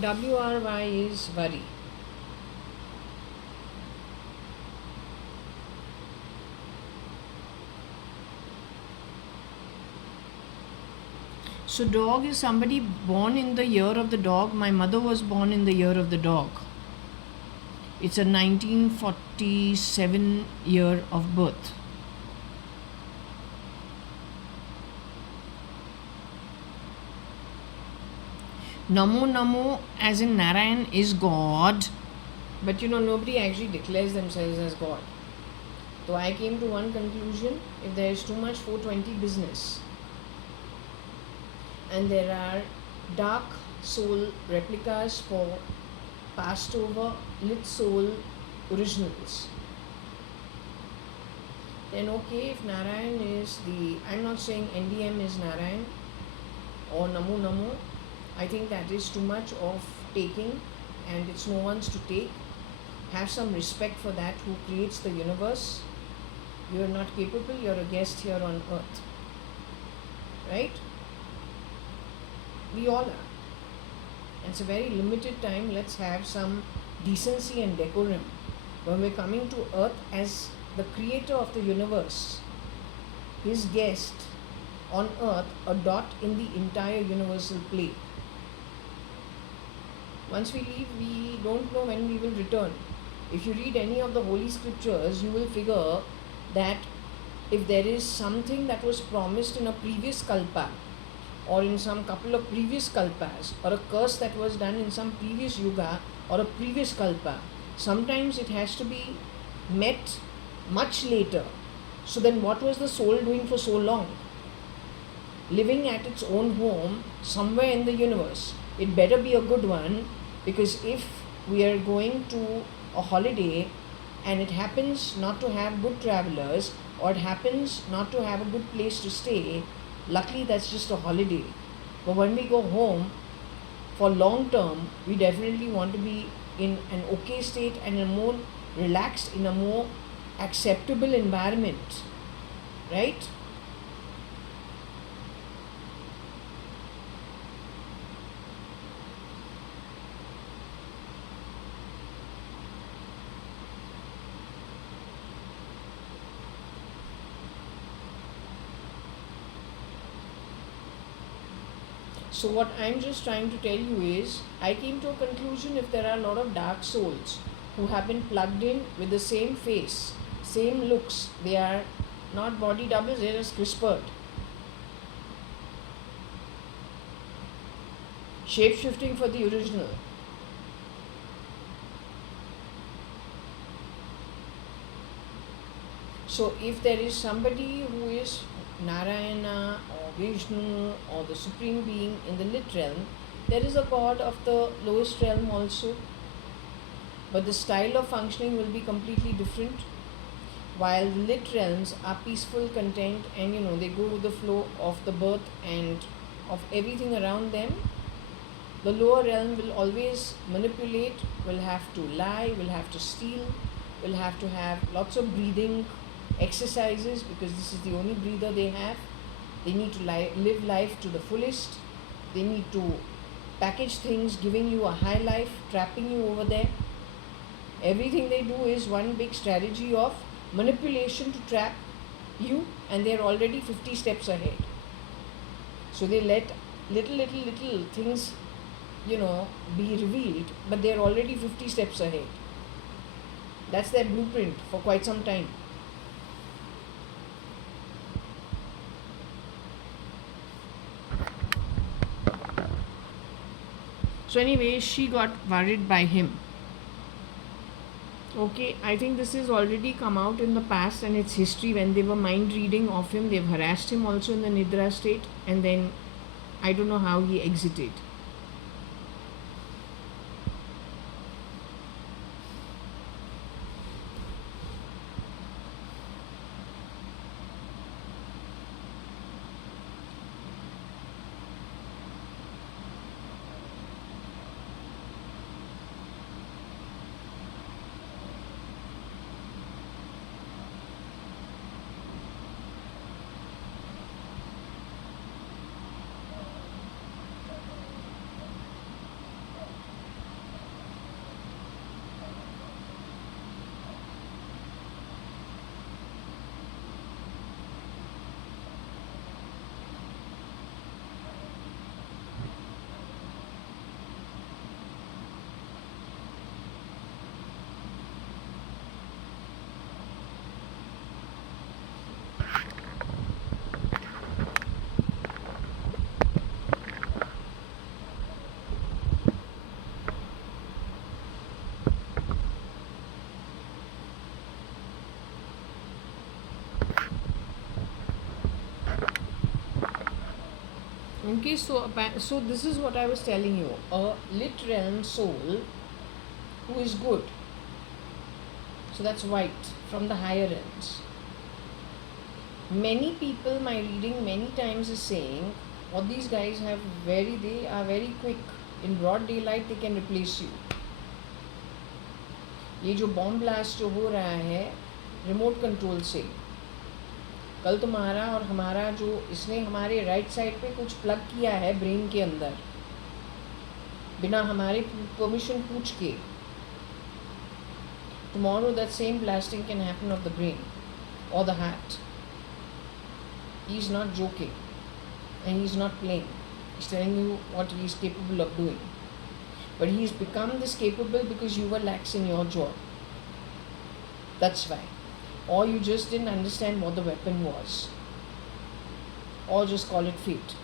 WRY is worry. So dog is somebody born in the year of the dog. My mother was born in the year of the dog. It's a 1947 year of birth. Namo Namo as in Narayan is God. But nobody actually declares themselves as God. So I came to one conclusion: if there is too much 420 business, and there are dark soul replicas for passed over lit soul originals, then okay, if Narayan is I'm not saying NDM is Narayan or Namo Namo, I think that is too much of taking, and it's no one's to take. Have some respect for that who creates the universe. You are not capable, you're a guest here on earth. Right? We all are. It's a very limited time. Let's have some decency and decorum. When we're coming to earth as the creator of the universe, his guest on earth, a dot in the entire universal play. Once we leave, we don't know when we will return. If you read any of the holy scriptures, you will figure that if there is something that was promised in a previous kalpa, or in some couple of previous kalpas, or a curse that was done in some previous yuga or a previous kalpa, sometimes it has to be met much later. So then what was the soul doing for so long? Living at its own home somewhere in the universe. It better be a good one, because if we are going to a holiday and it happens not to have good travelers, or it happens not to have a good place to stay, luckily that's just a holiday. But when we go home for long term, we definitely want to be in an okay state and a more relaxed, in a more acceptable environment, right? So what I'm just trying to tell you is, I came to a conclusion: if there are a lot of dark souls who have been plugged in with the same face, same looks, they are not body doubles, they are just CRISPR'd. Shape shifting for the original. So if there is somebody who is Narayana or Vishnu or the Supreme Being in the lit realm, there is a God of the lowest realm also. But the style of functioning will be completely different. While the lit realms are peaceful, content, and they go with the flow of the birth and of everything around them, the lower realm will always manipulate, will have to lie, will have to steal, will have to have lots of breathing exercises, because this is the only breather they have. They need to live life to the fullest. They need to package things, giving you a high life, trapping you over there. Everything they do is one big strategy of manipulation to trap you, and they're already 50 steps ahead. So they let little things be revealed, but they're already 50 steps ahead. That's their blueprint for quite some time. So anyway, she got worried by him. Okay, I think this has already come out in the past, and its history. When they were mind reading of him, they've harassed him also in the Nidra state, and then I don't know how he exited. Okay, so this is what I was telling you. A lit realm soul who is good. So that's white from the higher realms. Many people, my reading many times is saying what these guys have they are very quick. In broad daylight they can replace you. ये जो bomb blast जो हो रहा है remote control से, कल तुम्हारा और हमारा जो इसने हमारे राइट साइड पे कुछ प्लग किया है ब्रेन के अंदर बिना हमारे परमिशन पूछ के, tomorrow that same blasting can happen of the brain or the heart. He's not joking and he's not playing. He's telling you what he's capable of doing. But he's become this capable because you were lax in your job. That's why. Or you just didn't understand what the weapon was. Or just call it fate.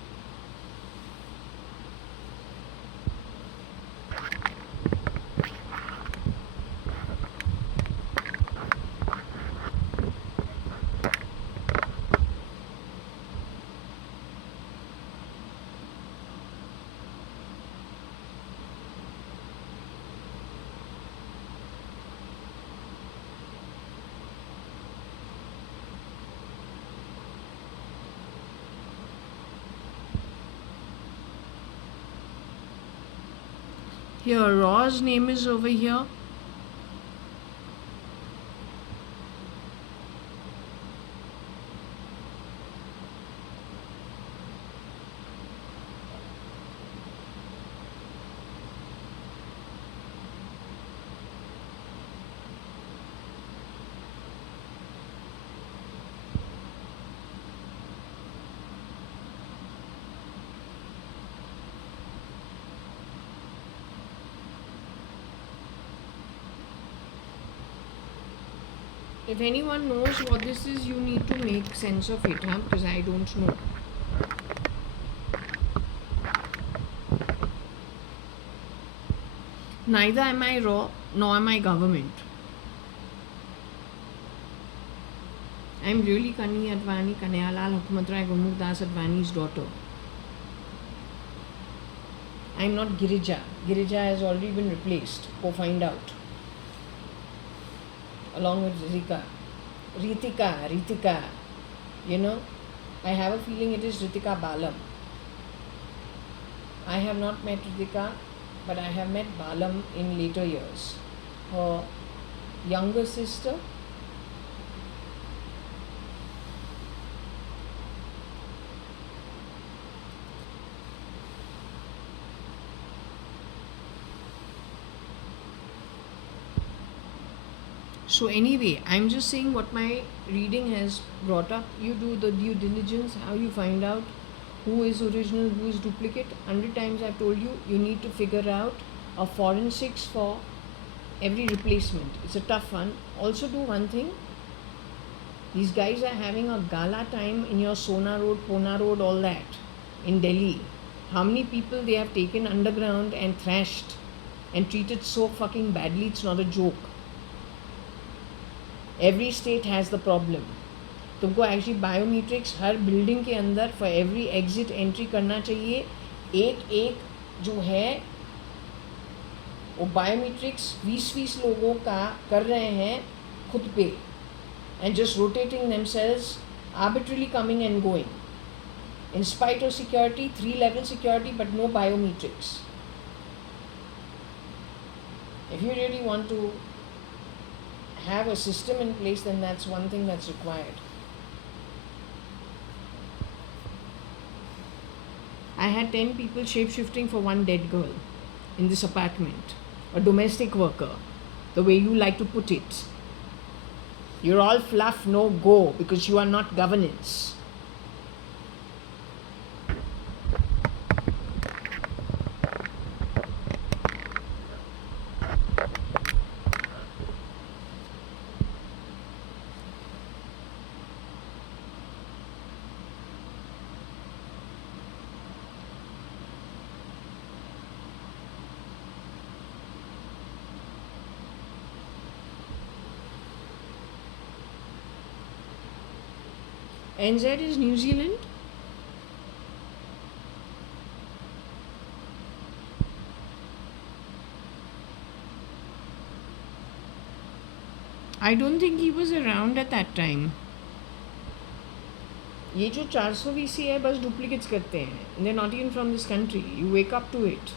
Here, Ra's name is over here. If anyone knows what this is, you need to make sense of it, because I don't know. Neither am I Raw, nor am I government. I am really Kani Advani, Kanayalal Hukumatrai Gurmukh Das Advani's daughter. I am not Girija. Girija has already been replaced. Go find out. Along with Ritika, I have a feeling it is Ritika Balam. I have not met Ritika, but I have met Balam in later years. Her younger sister, so anyway, I'm just saying what my reading has brought up. You do the due diligence, how you find out who is original, who is duplicate. 100 times I've told you, you need to figure out a forensics for every replacement. It's a tough one. Also do one thing. These guys are having a gala time in your Sona Road, Pona Road, all that in Delhi. How many people they have taken underground and thrashed and treated so fucking badly, it's not a joke. Every state has the problem. तुमको actually biometrics हर building के अंदर for every exit entry करना चाहिए. एक जो है वो biometrics 20 लोगों का कर रहे हैं खुद पे and just rotating themselves arbitrarily coming and going in spite of security 3 level security but no biometrics. If you really want to have a system in place, then that's one thing that's required. I had 10 people shape-shifting for one dead girl in this apartment. A domestic worker, the way you like to put it. You're all fluff, no go, because you are not governance. NZ is New Zealand. I don't think he was around at that time. ये जो 400 VC है बस duplicates करते हैं. They're not even from this country. You wake up to it.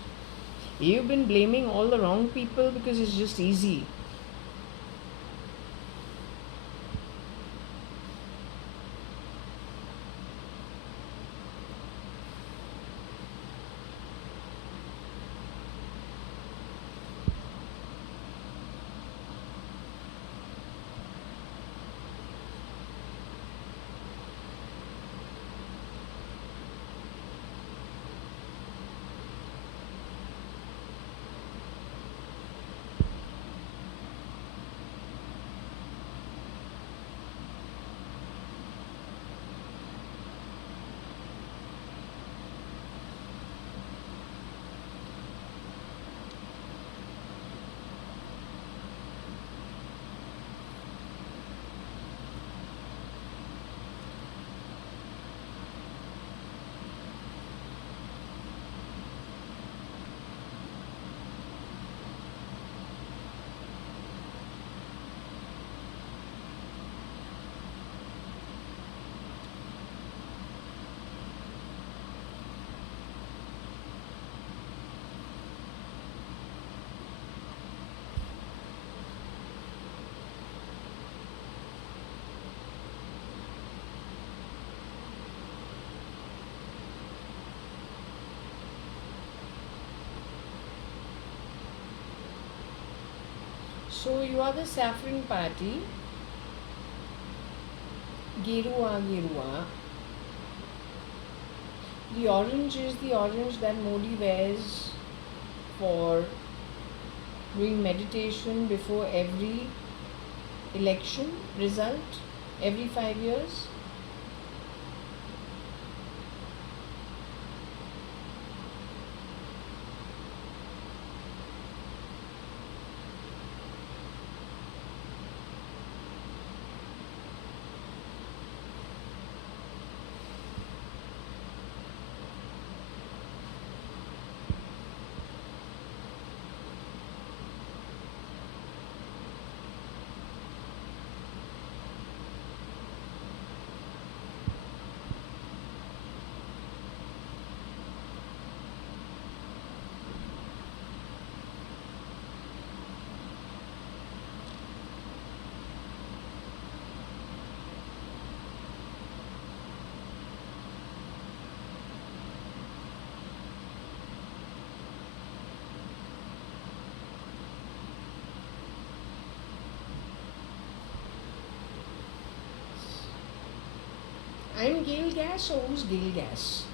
You've been blaming all the wrong people because it's just easy. So you are the saffron party. Gerua Gerua. The orange is the orange that Modi wears for doing meditation before every election result every 5 years. I'm Gale Gas or who's Gale Gas?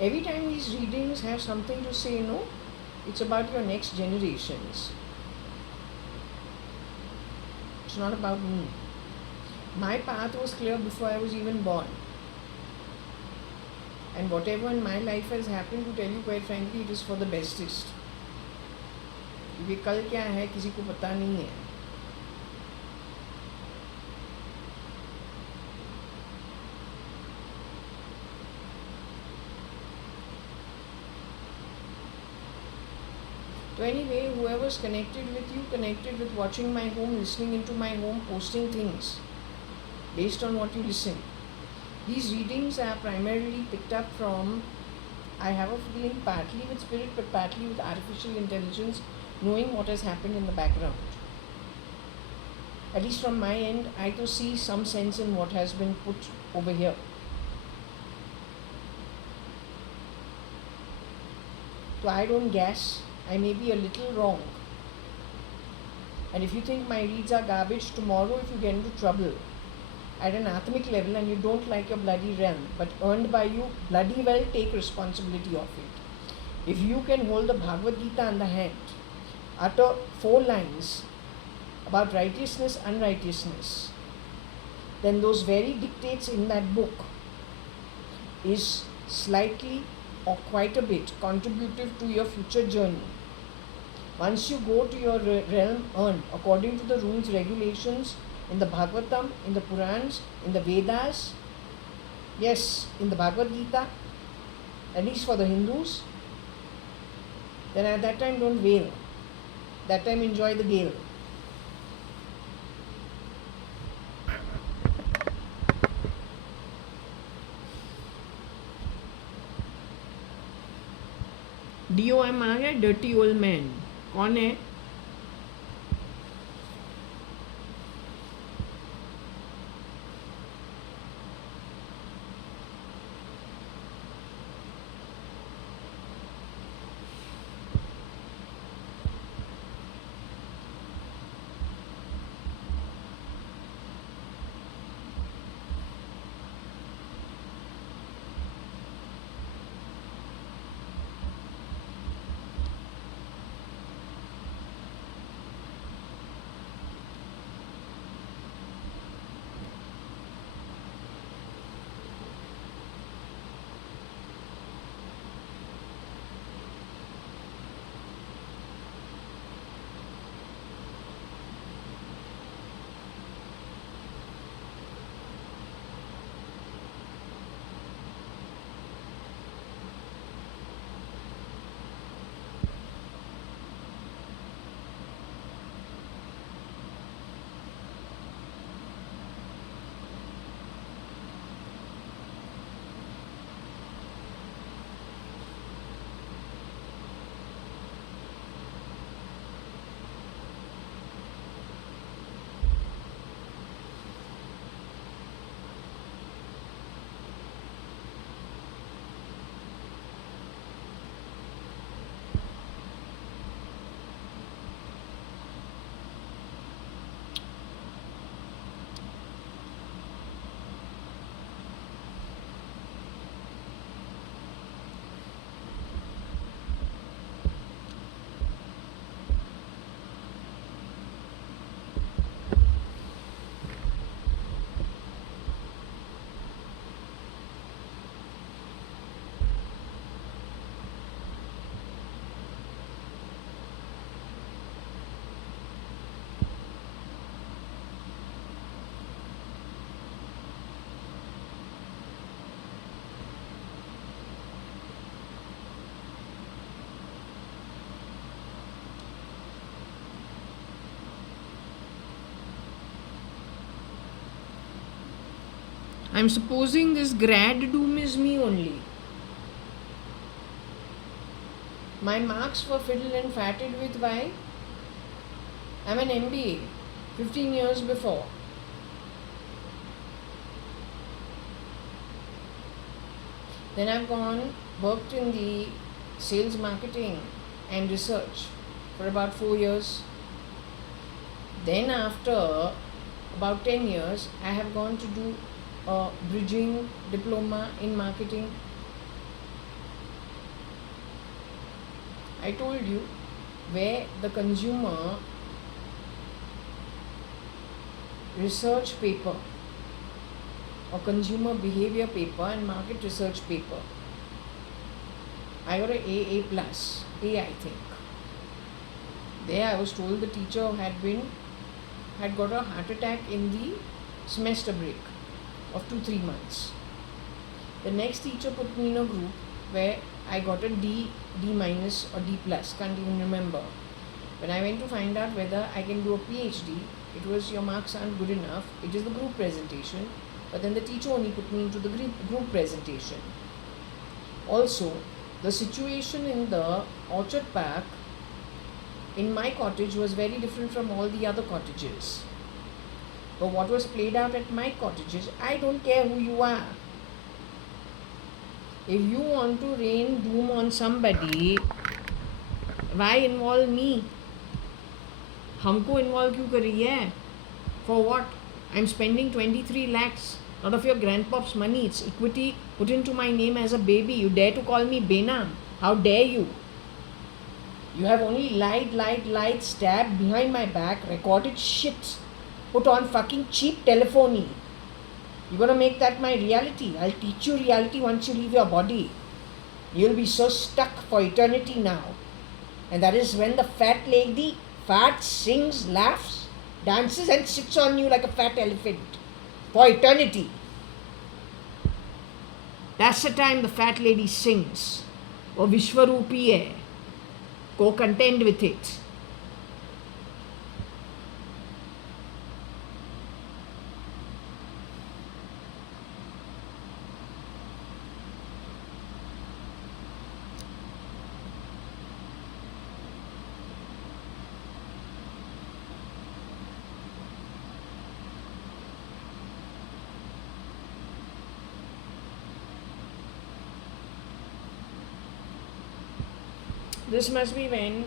Every time these readings have something to say, no, it's about your next generations. It's not about me. My path was clear before I was even born. And whatever in my life has happened, to tell you quite frankly, it is for the bestest. क्योंकि कल क्या है किसी को पता नहीं है. So anyway, whoever's connected with you, connected with watching my home, listening into my home, posting things based on what you listen. These readings are primarily picked up from, I have a feeling, partly with spirit but partly with artificial intelligence, knowing what has happened in the background. At least from my end, I to see some sense in what has been put over here. So I don't guess. I may be a little wrong. And if you think my reads are garbage, tomorrow if you get into trouble at an atomic level and you don't like your bloody realm, but earned by you, bloody well take responsibility of it. If you can hold the Bhagavad Gita in the hand, utter 4 lines about righteousness, unrighteousness, then those very dictates in that book is slightly or quite a bit contributive to your future journey. Once you go to your realm earned according to the rules, regulations in the Bhagavatam, in the Purans, in the Vedas, yes, in the Bhagavad Gita, at least for the Hindus, then at that time don't wail. That time enjoy the gale. DOM आ गया, dirty old man. कौन है? I'm supposing this grad doom is me only. My marks were fiddled and fatted with why? I'm an MBA 15 years before. Then I've worked in the sales, marketing and research for about 4 years. Then after about 10 years, I have gone to do a bridging diploma in marketing. I told you where the consumer research paper or consumer behavior paper and market research paper, I got A plus, A I think. There I was told the teacher had got a heart attack in the semester break of 2-3 months. The next teacher put me in a group where I got a D minus or D plus, can't even remember. When I went to find out whether I can do a PhD, it was your marks aren't good enough, it is the group presentation, but then the teacher only put me into the group presentation. Also, the situation in the Orchard Park in my cottage was very different from all the other cottages. But what was played out at my cottages, I don't care who you are. If you want to rain doom on somebody, why involve me? हमको involve क्यों कर रही है? For what? I'm spending 23 lakhs. Not of your grandpop's money. It's equity put into my name as a baby. You dare to call me Benam? How dare you? You have only lied, stabbed behind my back, recorded shit, put on fucking cheap telephony. You're gonna make that my reality. I'll teach you reality once you leave your body. You'll be so stuck for eternity now. And that is when the fat lady farts, sings, laughs, dances and sits on you like a fat elephant. For eternity. That's the time the fat lady sings. वो विश्वरूपी है. Go contend with it. This must be when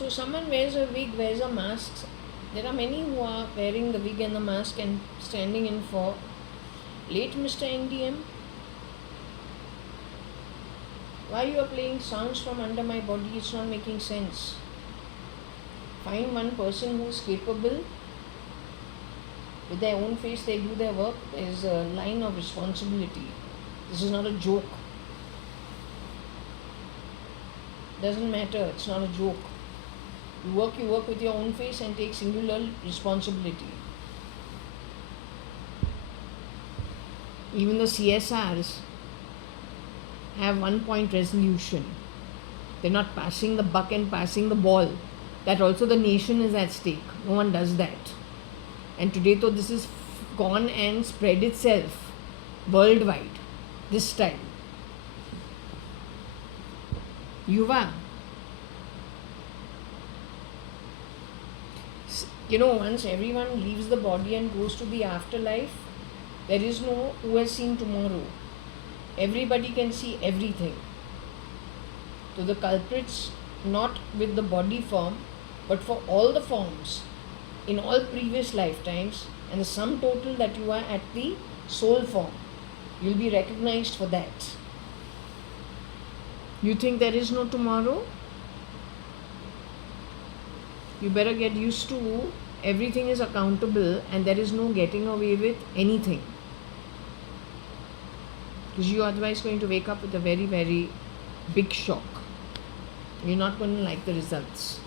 so someone wears a wig, wears a mask. There are many who are wearing the wig and the mask and standing in for late Mr. NDM. Why you are playing sounds from under my body? It's not making sense. Find one person who is capable. With their own face, they do their work. There is a line of responsibility. This is not a joke. Doesn't matter. It's not a joke. You work with your own face and take singular responsibility. Even the CSRs have 1 point resolution. They're not passing the buck and passing the ball. That also the nation is at stake. No one does that. And today, though, this is gone and spread itself worldwide. This time. Yuva. Once everyone leaves the body and goes to the afterlife, there is no who has seen tomorrow. Everybody can see everything. So the culprits, not with the body form, but for all the forms in all previous lifetimes, and the sum total that you are at the soul form, you'll be recognized for that. You think there is no tomorrow? You better get used to everything is accountable and there is no getting away with anything. Because you are otherwise going to wake up with a very, very big shock. You're not going to like the results.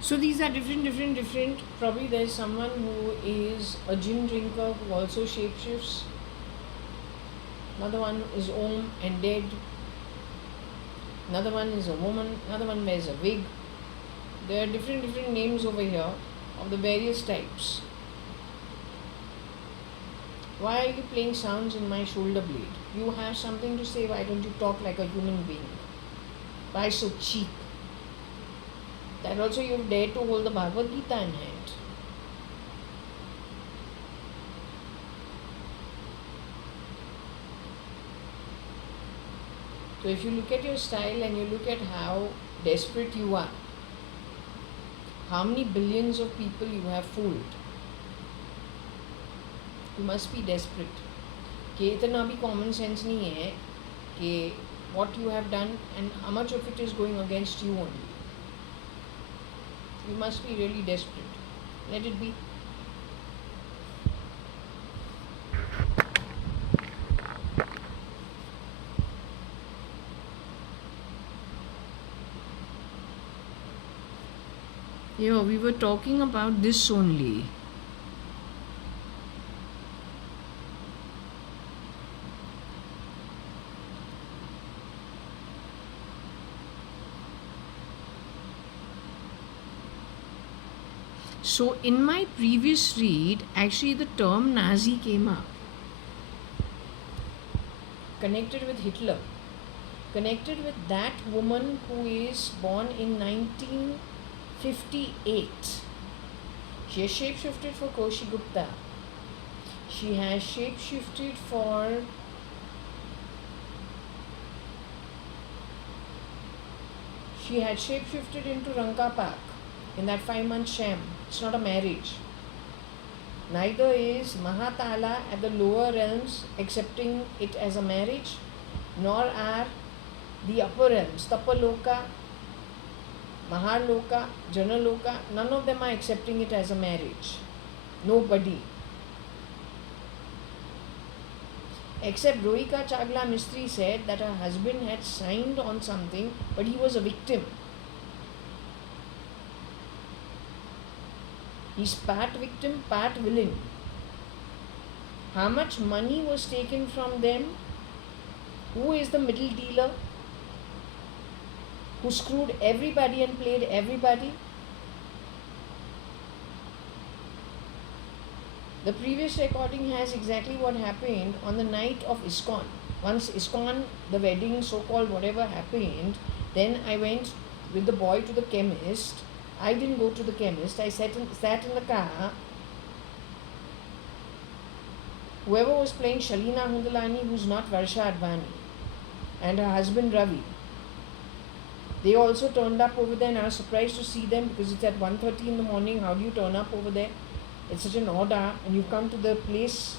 So these are different. Probably there's someone who is a gin drinker who also shapeshifts. Another one is Om and dead. Another one is a woman. Another one wears a wig. There are different names over here of the various types. Why are you playing sounds in my shoulder blade? You have something to say. Why don't you talk like a human being? Why so cheap? That also you have dared to hold the Bhagavad Gita in hand. So if you look at your style and you look at how desperate you are, how many billions of people you have fooled, you must be desperate. कि इतना भी common sense नहीं है कि what you have done and how much of it is going against you only. You must be really desperate. Let it be. Yeah, we were talking about this only. So in my previous read, actually the term Nazi came up. Connected with Hitler. Connected with that woman who is born in 1958. She has shapeshifted for Koshi Gupta. She has shapeshifted for she had shapeshifted into Ranka Park in that 5-month sham. It's not a marriage. Neither is Mahatala at the lower realms accepting it as a marriage, nor are the upper realms, Tapaloka, Maharloka, Janaloka, none of them are accepting it as a marriage. Nobody. Except Rohika Chagla Mistry said that her husband had signed on something, but he was a victim. He's part victim, part villain. How much money was taken from them? Who is the middle dealer? Who screwed everybody and played everybody? The previous recording has exactly what happened on the night of ISKCON. Once ISKCON, the wedding, so-called whatever happened, then I went with the boy to the chemist. I didn't go to the chemist. I sat in the car. Whoever was playing Shalina Hundalani, who's not JAYA.ADVANI, and her husband Ravi, they also turned up over there, and I was surprised to see them because it's at 1:30 in the morning. How do you turn up over there? It's such an odd hour, and you come to the place.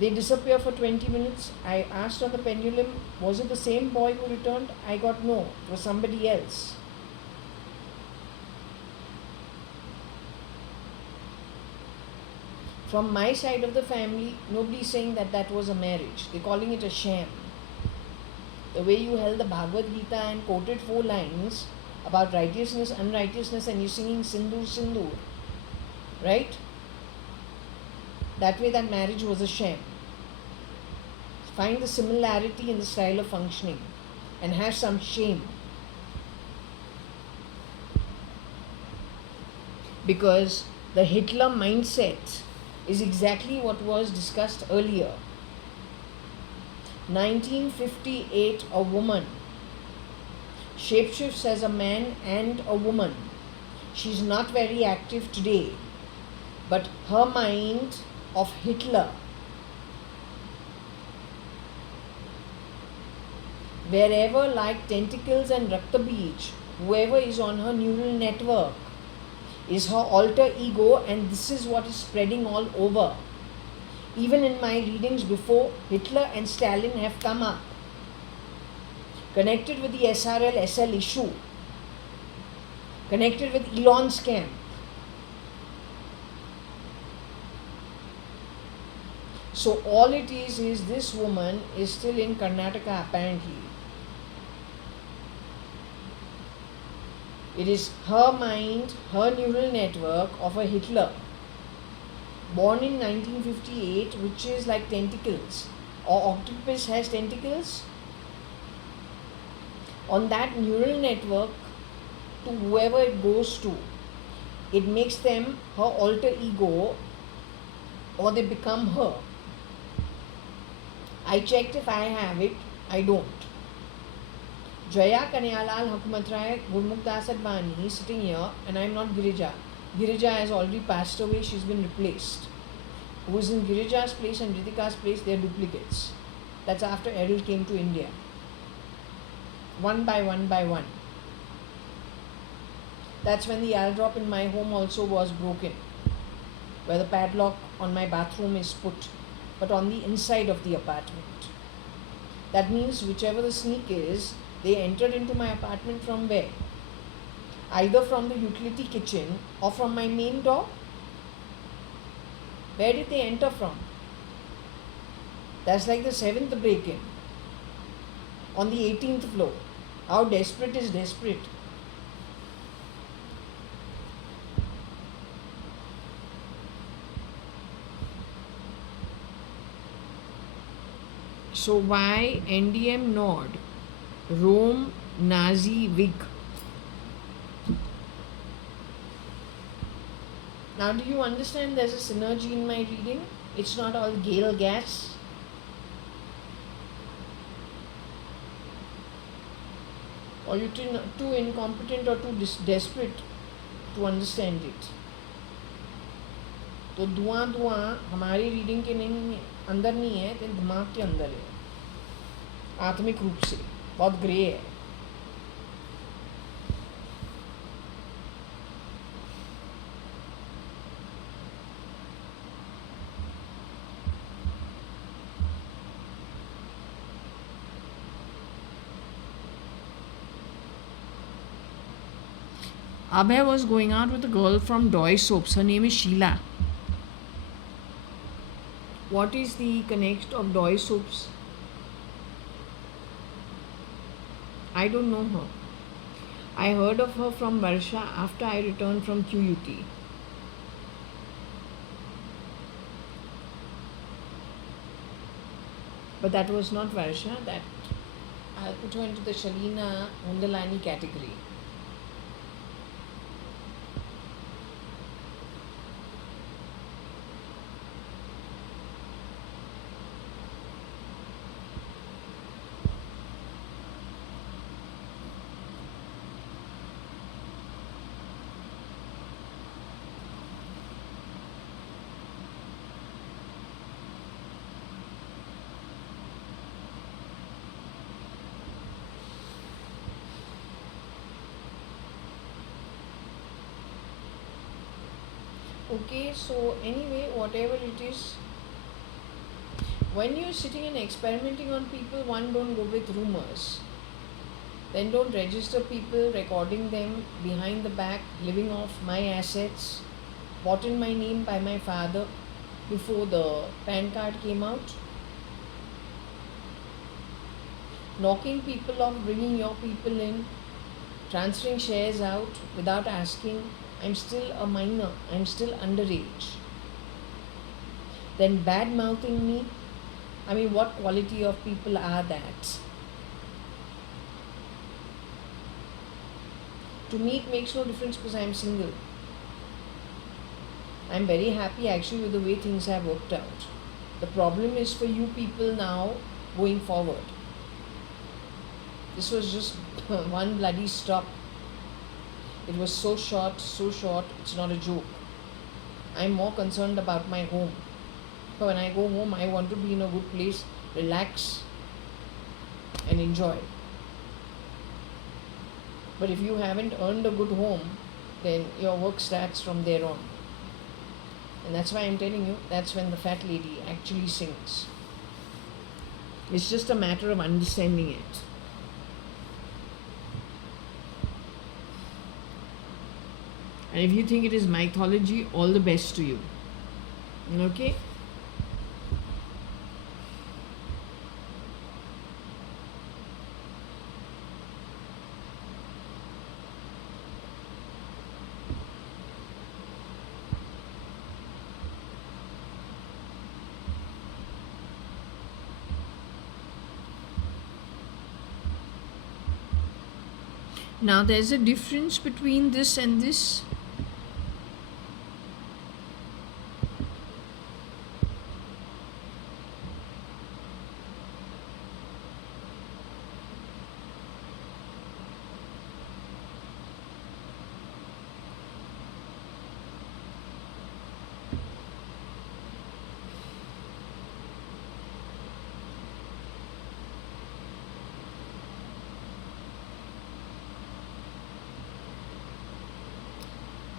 They disappear for 20 minutes. I asked on the Pendulum, was it the same boy who returned? I got no, it was somebody else. From my side of the family, nobody is saying that that was a marriage. They're calling it a sham. The way you held the Bhagavad Gita and quoted 4 lines about righteousness, unrighteousness, and you're singing Sindur, Sindur, right? That way that marriage was a sham. Find the similarity in the style of functioning and have some shame. Because the Hitler mindset is exactly what was discussed earlier. 1958, a woman shapeshifts as a man and a woman. She's not very active today, but her mind of Hitler, wherever like tentacles and Rakta Beach, whoever is on her neural network is her alter ego, and this is what is spreading all over. Even in my readings before, Hitler and Stalin have come up, connected with the SRL SL issue, connected with Elon's camp. So all it is this woman is still in Karnataka apparently. It is her mind, her neural network of a Hitler born in 1958, which is like tentacles, or octopus has tentacles. On that neural network, to whoever it goes to, it makes them her alter ego, or they become her. I checked if I have it, I don't. Jaya Kanyalal Hakumatrai Gurmukdas Advani is sitting here, and I'm not Girija. Girija has already passed away, she's been replaced. Who is in Girija's place and Ritika's place, they're duplicates. That's after Errol came to India. One by one by one. That's when the airdrop in my home also was broken, where the padlock on my bathroom is put, but on the inside of the apartment. That means whichever the sneak is, they entered into my apartment from where? Either from the utility kitchen or from my main door. Where did they enter from? That's like the 7th break-in on the 18th floor. How desperate is desperate? So why NDM nod? Rome Nazi wig. Now do you understand there's a synergy in my reading? It's not all gale gas. Or you're too incompetent or too desperate to understand it. तो धुआं धुआं हमारी reading के नहीं अंदर नहीं है, तो दिमाग के अंदर है, आत्मिक रूप से बहुत ग्रे है. Abhay was going out with a girl from Doy Soaps. Her name is Sheila. What is the connect of Doy Soaps? I don't know her. I heard of her from Varsha after I returned from QUT. But that was not Varsha. That I'll put her into the Shalina Undalani category. Okay, so anyway, whatever it is, when you're sitting and experimenting on people, one, don't go with rumors. Then don't register people, recording them behind the back, living off my assets, bought in my name by my father before the PAN card came out. Knocking people off, bringing your people in, transferring shares out without asking. I'm still a minor, I'm still underage. Then bad mouthing me. I mean, what quality of people are that? To me, it makes no difference because I'm single. I'm very happy actually with the way things have worked out. The problem is for you people now going forward. This was just one bloody stop. It was so short, it's not a joke. I'm more concerned about my home. So when I go home, I want to be in a good place, relax and enjoy. But if you haven't earned a good home, then your work starts from there on. And that's why I'm telling you, that's when the fat lady actually sings. It's just a matter of understanding it. And if you think it is mythology, all the best to you. Okay? Now there's a difference between this and this.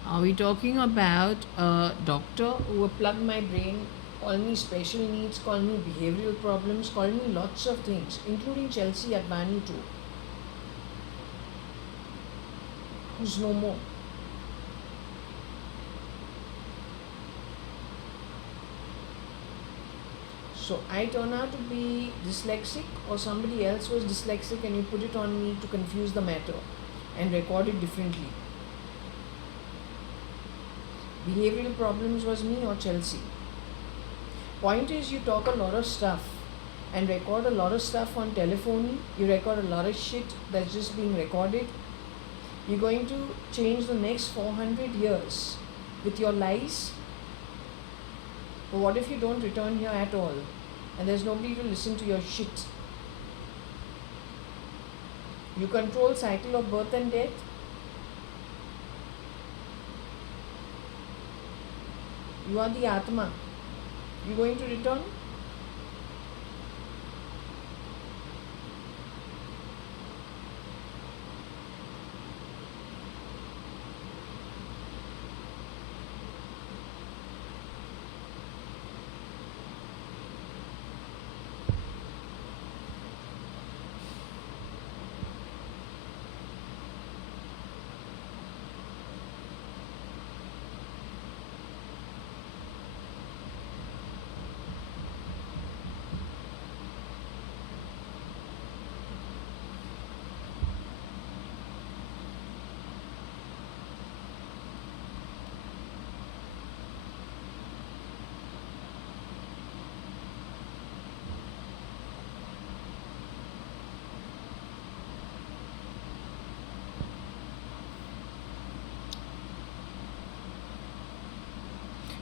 Are we talking about a doctor who will plug my brain, call me special needs, call me behavioral problems, call me lots of things, including JAYA.ADVANI too, who's no more. So I turn out to be dyslexic, or somebody else was dyslexic and you put it on me to confuse the matter and record it differently. Behavioral problems was me or Chelsea. Point is, you talk a lot of stuff and record a lot of stuff on telephone. You record a lot of shit that's just being recorded. You're going to change the next 400 years with your lies. But what if you don't return here at all and there's nobody to listen to your shit? You control cycle of birth and death. You are the Atma. You going to return?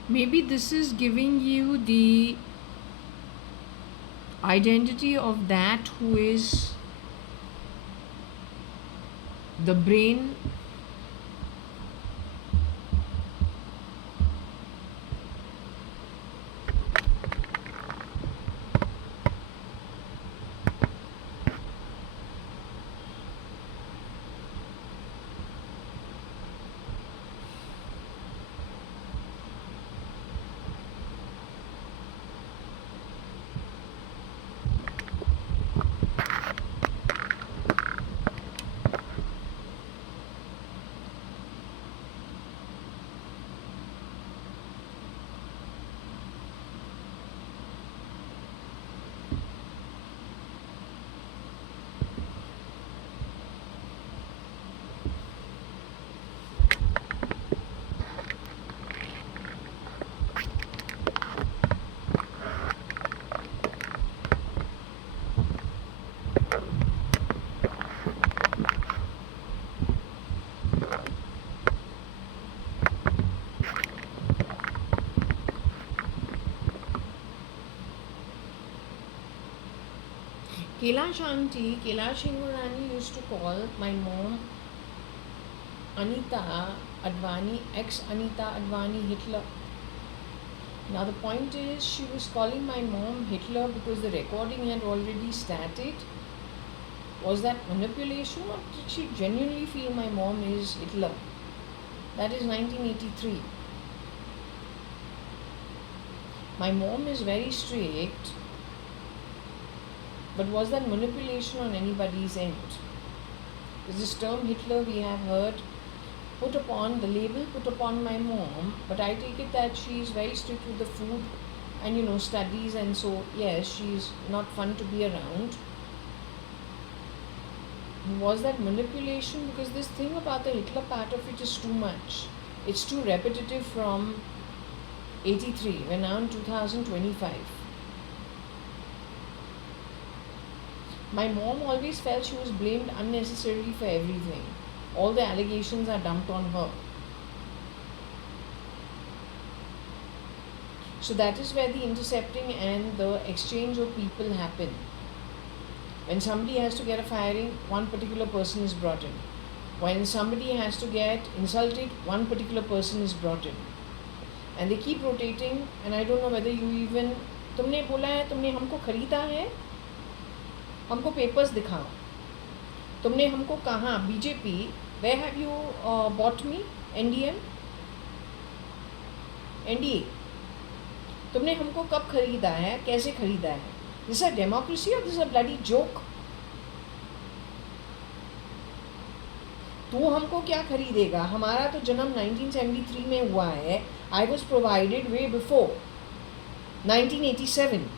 Maybe this is giving you the identity of that who is the brain Kailash Hingorani used to call my mom Anita Advani, ex Anita Advani Hitler. Now the point is, she was calling my mom Hitler because the recording had already started. Was that manipulation, or did she genuinely feel my mom is Hitler? That is 1983. My mom is very strict, but was that manipulation on anybody's end? Is this term Hitler we have heard put upon, the label put upon my mom, but I take it that she is very strict with the food and studies, and so yes, she's not fun to be around. Was that manipulation? Because this thing about the Hitler part of it is too much. It's too repetitive from 83. We're now in 2025. My mom always felt she was blamed unnecessarily for everything. all the allegations are dumped on her. So that is where the intercepting and the exchange of people happen. When somebody has to get a firing, one particular person is brought in. When somebody has to get insulted, one particular person is brought in. And they keep rotating, and I don't know whether you even, तुमने बोला है, तुमने हमको खरीदा है, हमको papers दिखाओ. तुमने हमको कहाँ, BJP, where have you bought me, NDM, NDA, तुमने हमको कब खरीदा है, कैसे खरीदा है? This is a democracy or this is a bloody joke? तू हमको क्या खरीदेगा? हमारा तो जन्म 1973 में हुआ है. I was provided way before 1987.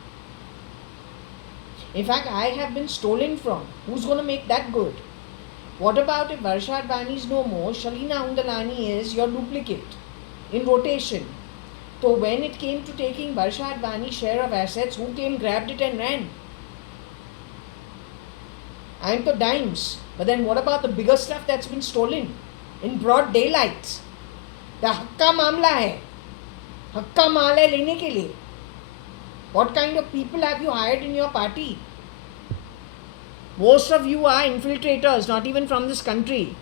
In fact, I have been stolen from. Who's going to make that good? What about if JAYA.ADVANI is no more? Shalina Undalani is your duplicate in rotation. So when it came to taking JAYA.ADVANI's share of assets, who came, grabbed it and ran? I'm the dimes. But then what about the bigger stuff that's been stolen in broad daylight? The हक्का मामला है, हक्का माल है लेने के लिए. What kind of people have you hired in your party? Most of you are infiltrators, not even from this country.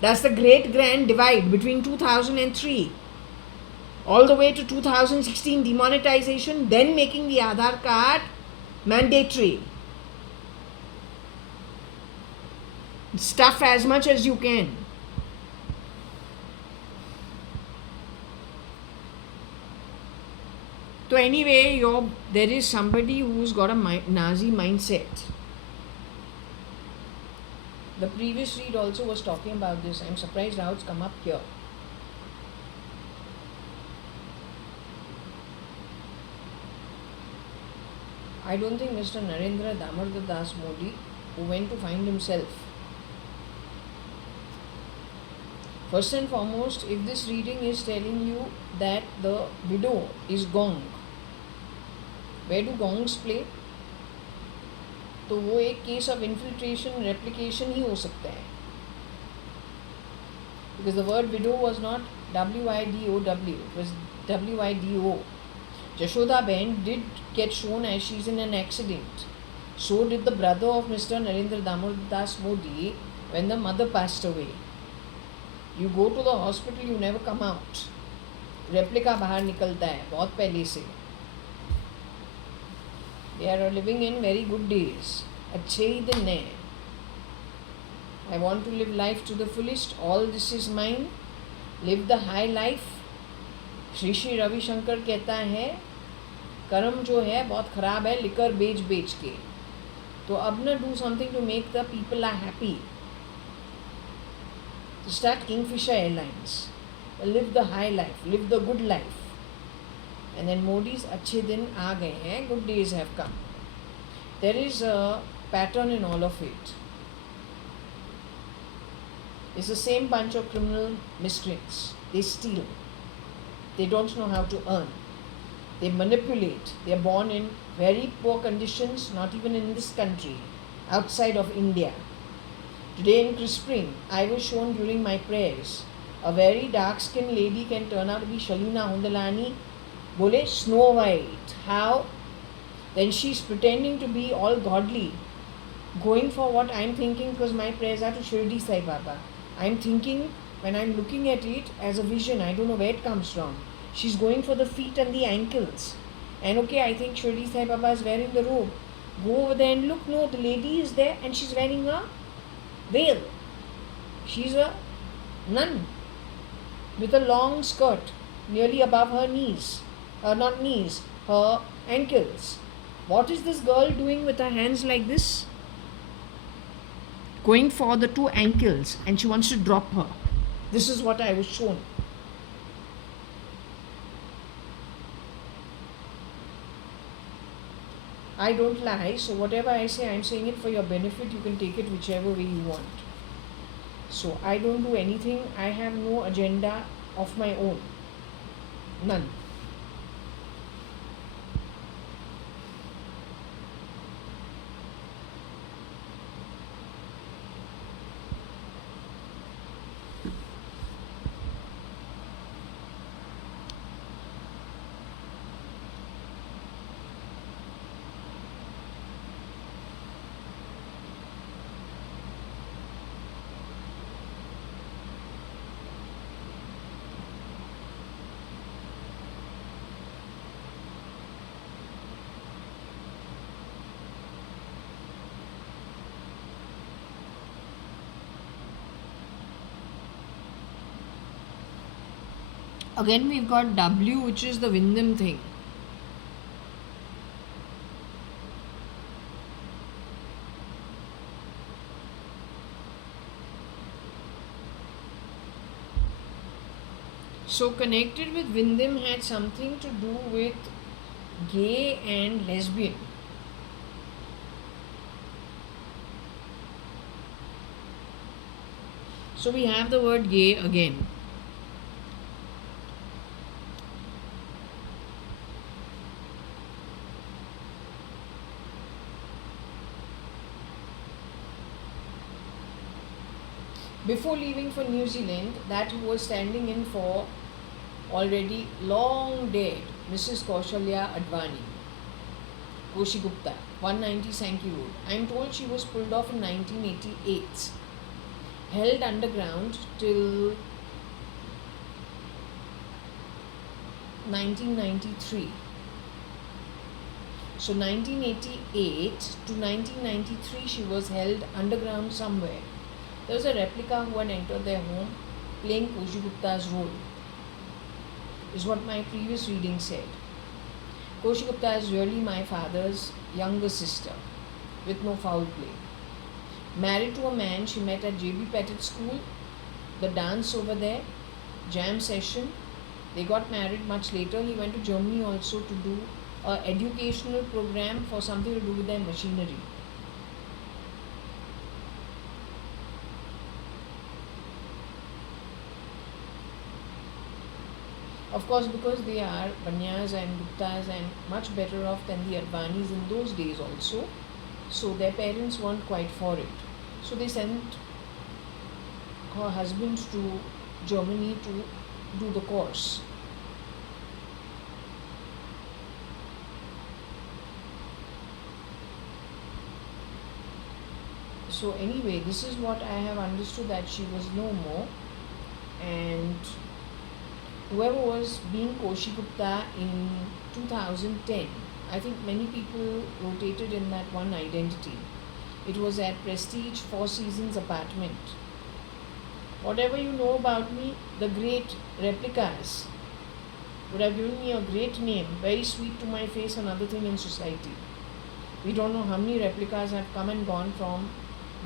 That's the great grand divide between 2003 all the way to 2016 demonetization, then making the Aadhaar card mandatory. Stuff as much as you can. So anyway, there is somebody who's got a Nazi mindset. The previous read also was talking about this. I'm surprised how it's come up here. I don't think Mr. Narendra Damodar Das Modi, who went to find himself. First and foremost, if this reading is telling you that the widow is gong, where do gongs play? तो वो एक case of infiltration replication ही हो सकता है. Because the word widow was not W-I-D-O-W, it was W-I-D-O. Jashoda Ben did get shown as she's in an accident. So did the brother of Mr. Narendra Damodar Das Modi when the mother passed away. You go to the hospital, you never come out. Replica बाहर निकलता है बहुत पहले से. They are living in very good days. अच्छे ही दिन हैं. I want to live life to the fullest. All this is mine. Live the high life. Shri Shri Ravishankar कहता है कर्म जो है बहुत ख़राब है लिकर बेच बेच के. तो अब ना do something to make the people are happy. To start Kingfisher Airlines. Live the high life. Live the good life. And then Modi's अच्छे दिन आ गए हैं. Good days have come. There is a pattern in all of it. It's the same bunch of criminal miscreants. They steal. They don't know how to earn. They manipulate. They are born in very poor conditions, not even in this country, outside of India. Today in Crispring, I was shown during my prayers, a very dark-skinned lady can turn out to be Shalina Undalani. Bole Snow White. How? Then she's pretending to be all godly, going for what I'm thinking, because my prayers are to Shirdi Sai Baba. I'm thinking, when I'm looking at it as a vision, I don't know where it comes from. She's going for the feet and the ankles. And okay, I think Shirdi Sai Baba is wearing the robe. Go over there and look, no, the lady is there and she's wearing a veil. She's a nun with a long skirt nearly above her knees. Not knees, her ankles. What is this girl doing with her hands like this? Going for the two ankles and she wants to drop her. This is what I was shown. I don't lie, so whatever I say, I'm saying it for your benefit. You can take it whichever way you want. So I don't do anything. I have no agenda of my own. None. Again, we've got W, which is the Vindham thing. So connected with Vindham had something to do with gay and lesbian. So we have the word gay again. Before leaving for New Zealand, that he was standing in for already long dead Mrs. Kaushalya.ADVANI, Koshi Gupta, 190 Sankey Road. I am told she was pulled off in 1988, held underground till 1993. So 1988 to 1993 she was held underground somewhere. There was a replica who had entered their home playing Koshi Gupta's role, is what my previous reading said. Koshi Gupta is really my father's younger sister with no foul play. Married to a man she met at JB Pettit School, the dance over there, jam session. They got married much later. He went to Germany also to do an educational program for something to do with their machinery. Of course, because they are Banyas and Guptas and much better off than the Advanis in those days also, so their parents weren't quite for it. So they sent her husband to Germany to do the course. So anyway, this is what I have understood, that she was no more, and whoever was being Koshi Gupta in 2010, I think many people rotated in that one identity. It was at Prestige Four Seasons apartment. Whatever you know about me, the great replicas would have given me a great name, very sweet to my face, another thing in society. We don't know how many replicas have come and gone from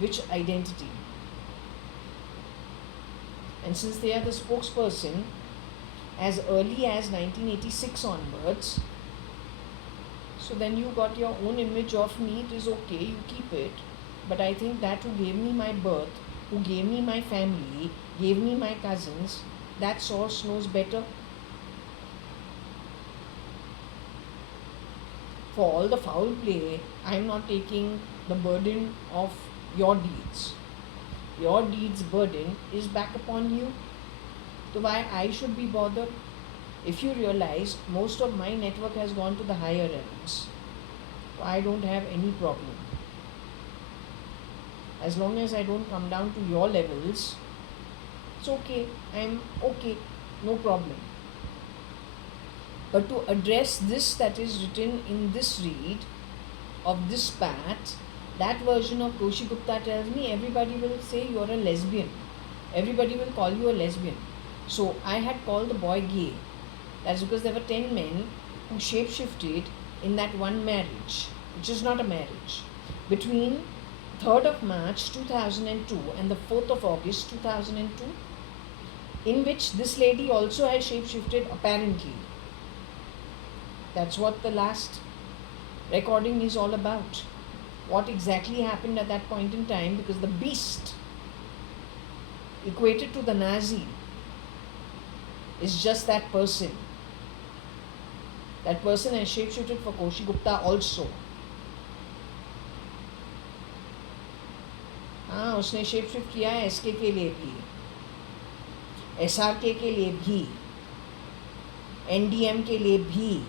which identity. And since they are the spokesperson, as early as 1986 onwards, so then you got your own image of me. It is okay, you keep it, but I think that who gave me my birth, who gave me my family, gave me my cousins, that source knows better. For all the foul play, I am not taking the burden of your deeds. Your deeds' burden is back upon you. So why I should be bothered? If you realize most of my network has gone to the higher realms, I don't have any problem. As long as I don't come down to your levels, it's okay. I'm okay. No problem. But to address this that is written in this read of this part, that version of Koshi Gupta tells me everybody will say you're a lesbian. Everybody will call you a lesbian. So I had called the boy gay. That's because there were 10 men who shapeshifted in that one marriage, which is not a marriage, between 3rd of March 2002 and the 4th of August 2002, in which this lady also has shapeshifted apparently. That's what the last recording is all about. What exactly happened at that point in time, because the beast equated to the Nazi is just that person. That person has shapeshifted for Koshi Gupta also. हाँ, उसने shapeshift किया है SK के लिए भी, SRK के लिए भी, NDM के लिए भी.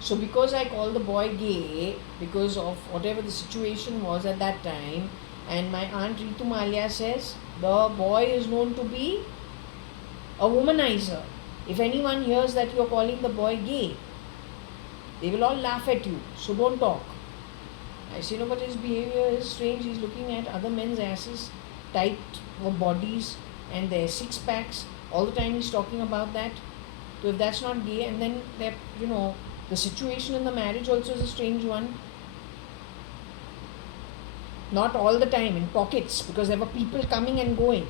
So because I called the boy gay, because of whatever the situation was at that time, and my aunt Ritu Malia says the boy is known to be a womanizer. If anyone hears that you are calling the boy gay, they will all laugh at you, so don't talk. I say, no, but his behavior is strange. He's looking at other men's asses. tight bodies and their six packs. All the time he's talking about that. So if that's not gay, and then the situation in the marriage also is a strange one. Not all the time, in pockets, because there were people coming and going.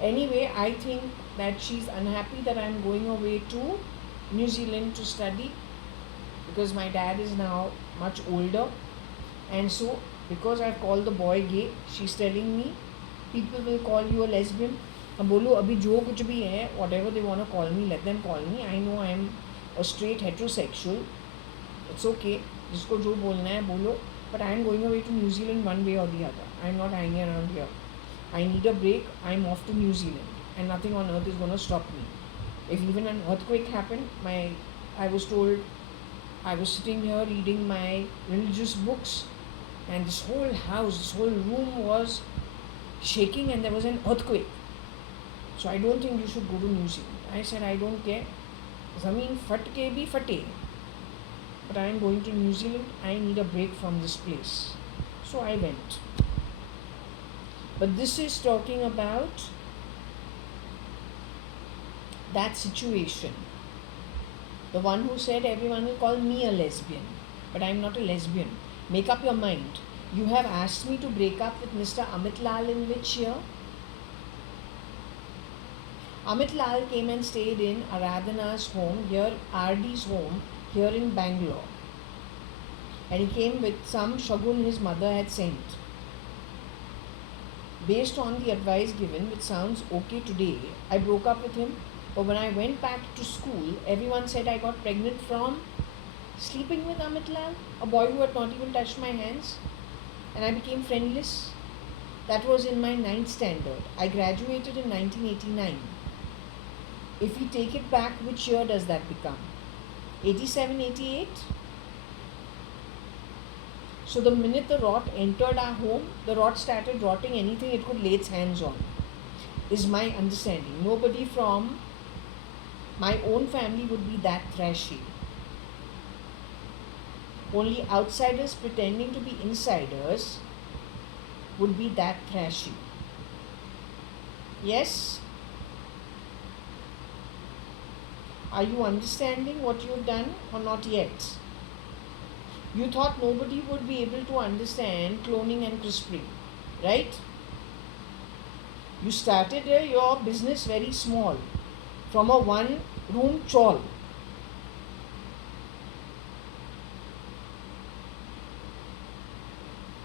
Anyway, I think that she's unhappy that I'm going away to New Zealand to study, because my dad is now much older, and so because I've called the boy gay, she's telling me people will call you a lesbian. अब बोलो अभी जो कुछ भी है, whatever they want to call me, let them call me. I know I'm a straight heterosexual. It's okay. जिसको जो बोलना है बोलो. But I'm going away to New Zealand one way or the other. I'm not hanging around here. I need a break. I'm off to New Zealand, and nothing on earth is going to stop me. If even an earthquake happened, I was told I was sitting here reading my religious books, and this whole house, this whole room was shaking, and there was an earthquake. So I don't think you should go to New Zealand. I said, I don't care. Zameen fat ke bhi fate. But I am going to New Zealand. I need a break from this place. So I went. But this is talking about that situation. The one who said everyone will call me a lesbian. But I am not a lesbian. Make up your mind. You have asked me to break up with Mr. Amit Lal in which year? Amit Lal came and stayed in Aradhana's home, here RD's home, here in Bangalore. And he came with some shagun his mother had sent. Based on the advice given, which sounds okay today, I broke up with him. But when I went back to school, everyone said I got pregnant from sleeping with Amit Lal, a boy who had not even touched my hands. And I became friendless. That was in my 9th standard. I graduated in 1989. If we take it back, which year does that become? 87, 88? So the minute the rot entered our home, the rot started rotting anything it could lay its hands on, is my understanding. Nobody from my own family would be that trashy. Only outsiders pretending to be insiders would be that trashy. Yes? Are you understanding what you've done or not yet? You thought nobody would be able to understand cloning and CRISPR, right? You started your business very small, from a one-room chawl.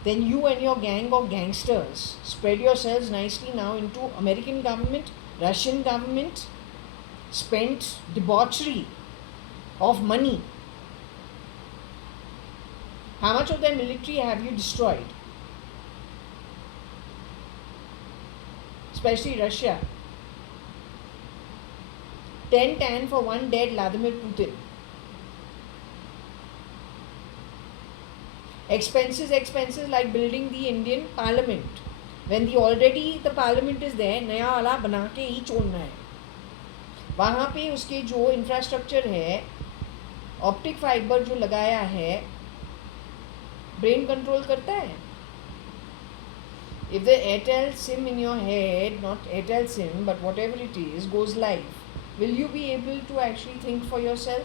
Then you and your gang of gangsters spread yourselves nicely now into American government, Russian government, spent debauchery of money. How much of their military have you destroyed? Especially Russia. 10 tan for one dead Vladimir Putin. Expenses like building the Indian Parliament. When the Parliament is there, नया वाला बना के ही छोड़ना है. वहाँ पे उसके जो इंफ्रास्ट्रक्चर है, ऑप्टिक फाइबर जो लगाया है, ब्रेन कंट्रोल करता है. If the Airtel SIM in your head, not Airtel SIM, but whatever it is, goes live, will you be able to actually think for yourself?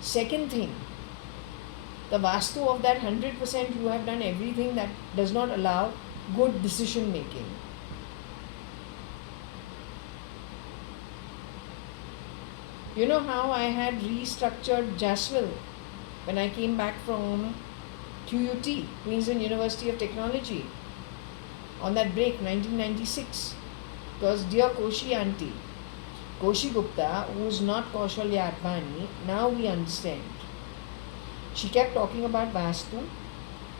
Second thing, the Vastu of that 100%, you have done everything that does not allow good decision making. You know how I had restructured Jaswell when I came back from QUT, Queensland University of Technology, on that break, 1996. Because dear Koshi auntie, Koshi Gupta, who is not Kaushalya Advani, now we understand. She kept talking about Vastu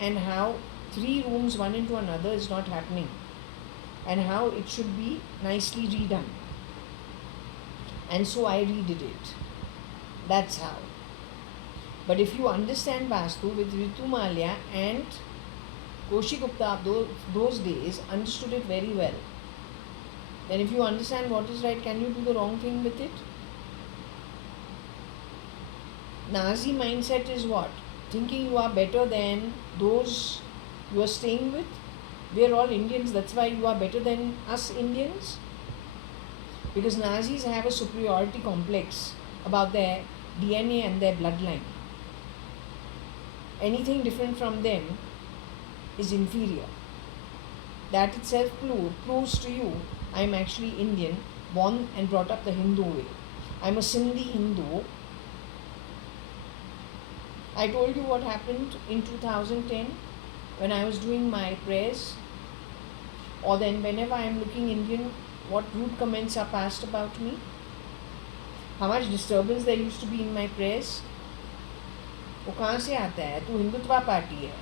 and how 3 rooms one into another is not happening, and how it should be nicely redone. And so I redid it. That's how. But if you understand Vastu with Ritu Malia and Koshi Gupta, those days understood it very well. Then if you understand what is right, can you do the wrong thing with it? Nazi mindset is what? Thinking you are better than those you are staying with. We are all Indians, that's why you are better than us Indians. Because Nazis have a superiority complex about their DNA and their bloodline. Anything different from them is inferior. That itself proves to you I am actually Indian, born and brought up the Hindu way. I am a Sindhi Hindu. I told you what happened in 2010 when I was doing my prayers, or then whenever I am looking Indian, what rude comments are passed about me, how much disturbance there used to be in my prayers. वो कहाँ से आता है? तू Hindutva party है.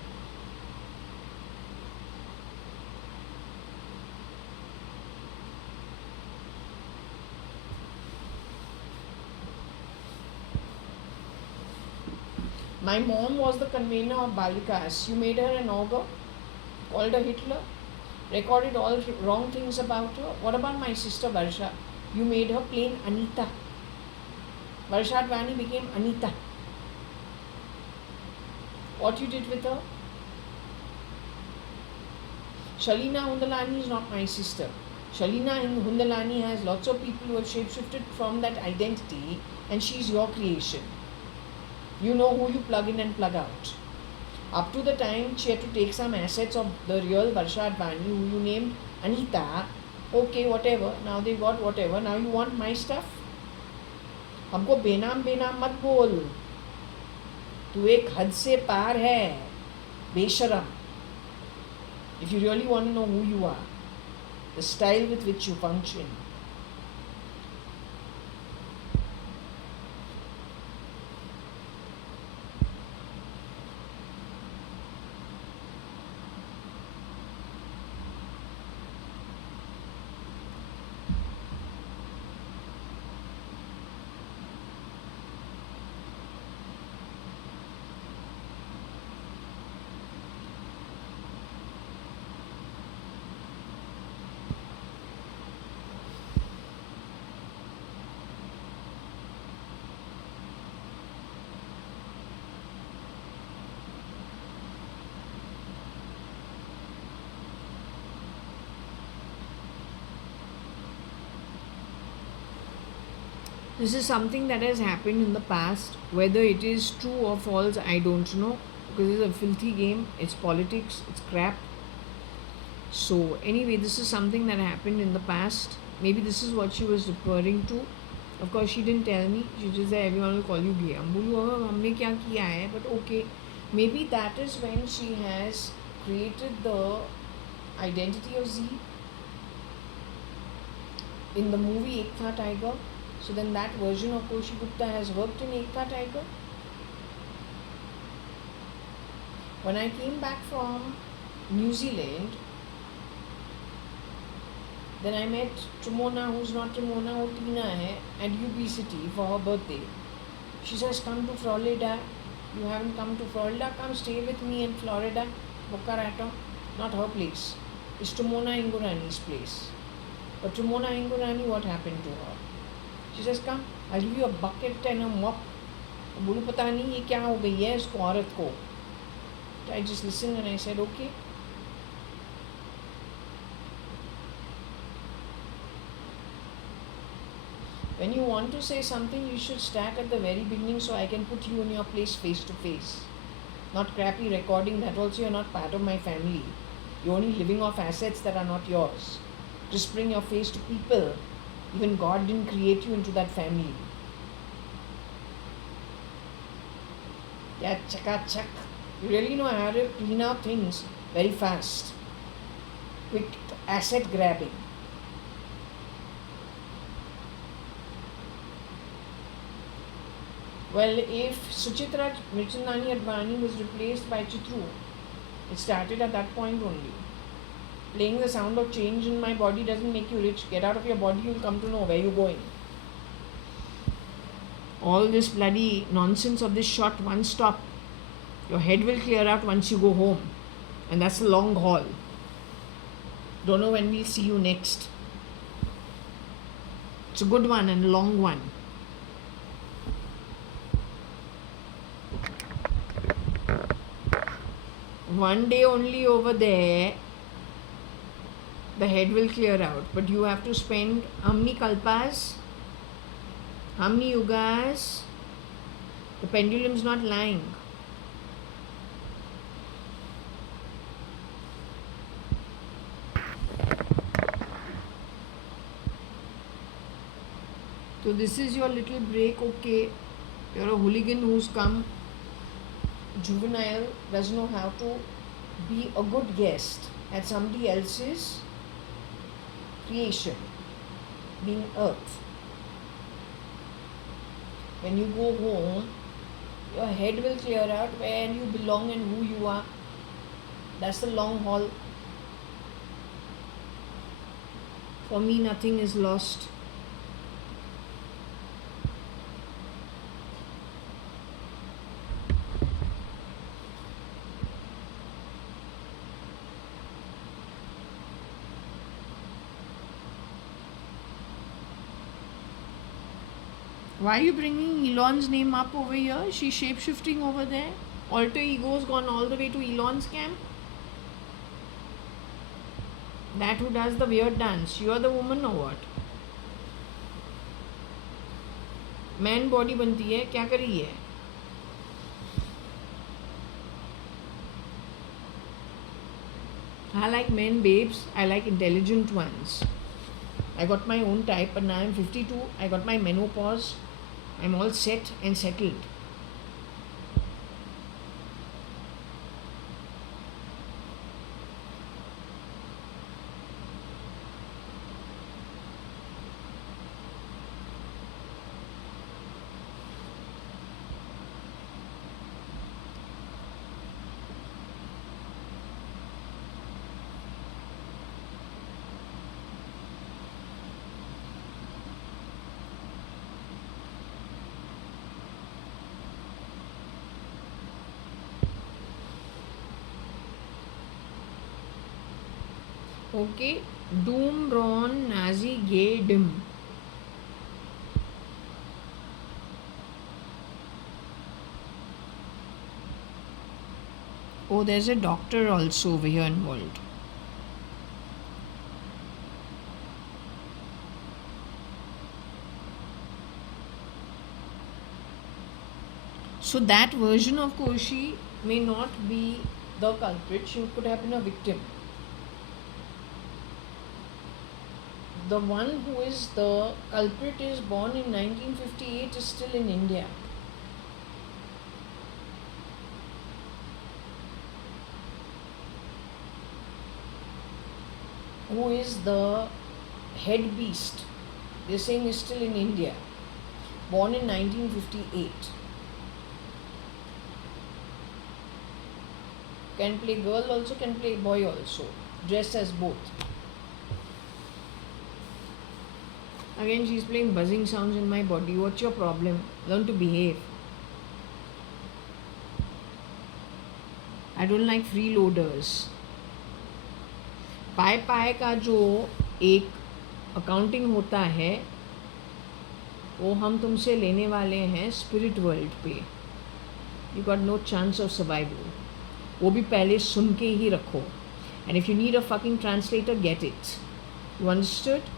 My mom was the convener of Balikas. You made her an ogre, called her Hitler, recorded all wrong things about her. What about my sister Varsha? You made her plain Anita. JAYA.ADVANI became Anita. What you did with her? Shalina Hundalani is not my sister. Shalina Hundalani has lots of people who have shapeshifted from that identity, and she's your creation. You know who you plug in and plug out. Up to the time she had to take some assets of the real JAYA.ADVANI, who you named Anita. Okay, whatever. Now they got whatever. Now you want my stuff? हमको बेनाम मत बोल. तू एक हद से पार है, बेशरम. If you really want to know who you are, the style with which you function. This is something that has happened in the past. Whether it is true or false, I don't know. Because it's a filthy game. It's politics. It's crap. So, anyway, this is something that happened in the past. Maybe this is what she was referring to. Of course, she didn't tell me. She just said, everyone will call you gay. I'm बोलूँ हमने क्या किया है? But okay. Maybe that is when she has created the identity of Z in the movie Ek Tha Tiger. So then that version of Koshi Gupta has worked in Ek Tha Tiger. When I came back from New Zealand, then I met Trimona, who's not Trimona, who Tina hai, at UB City for her birthday. She says, come to Florida. You haven't come to Florida? Come stay with me in Florida. Boca Raton. Not her place. It's Trimona Ingurani's place. But Trimona Ingurani, what happened to her? She says, come, I'll give you a bucket and a mop. बोलूँ पता नहीं ये क्या हो गई है इसको औरत को. I just listened and I said, okay. When you want to say something, you should start at the very beginning so I can put you in your place face to face. Not crappy recording, that also you're not part of my family. You're only living off assets that are not yours. Just bring your face to people. Even God didn't create you into that family. Yeah, chak. You really know how to clean out things very fast. Quick asset grabbing. Well, if Suchitra Mirchandani Advani was replaced by Chitru, it started at that point only. Playing the sound of change in my body doesn't make you rich. Get out of your body, you'll come to know where you're going. All this bloody nonsense of this short one stop. Your head will clear out once you go home. And that's the long haul. Don't know when we'll see you next. It's a good one and a long one. One day only over there, the head will clear out. But you have to spend how many kalpas? How many yugas? The pendulum's not lying. So this is your little break, okay? You're a hooligan who's come juvenile, doesn't know how to be a good guest at somebody else's creation, being earth. When you go home, your head will clear out where you belong and who you are. That's the long haul. For me, nothing is lost. Why are you bringing Elon's name up over here? She's shape-shifting over there. Alter ego's gone all the way to Elon's camp. That who does the weird dance. You are the woman or what? Man body बनती है, क्या कर रही है? I like men, babes. I like intelligent ones. I got my own type, but now I'm 52. I got my menopause. I'm all set and settled. Okay, doom, ron, nazi, gay, dim. Oh, there's a doctor also over here involved. So that version of Koshi may not be the culprit. She could have been a victim. The one who is the culprit is born in 1958 is still in India. Who is the head beast? They're saying is still in India. Born in 1958. Can play girl also, can play boy also. Dressed as both. Again, she's playing buzzing sounds in my body. What's your problem? Learn to behave. I don't like freeloaders. पाए का जो एक accounting होता है वो हम तुमसे लेने वाले हैं स्पिरिट वर्ल्ड पे. You got no chance of survival. वो भी पहले सुन के ही रखो. And if you need a fucking translator, get it. You understood?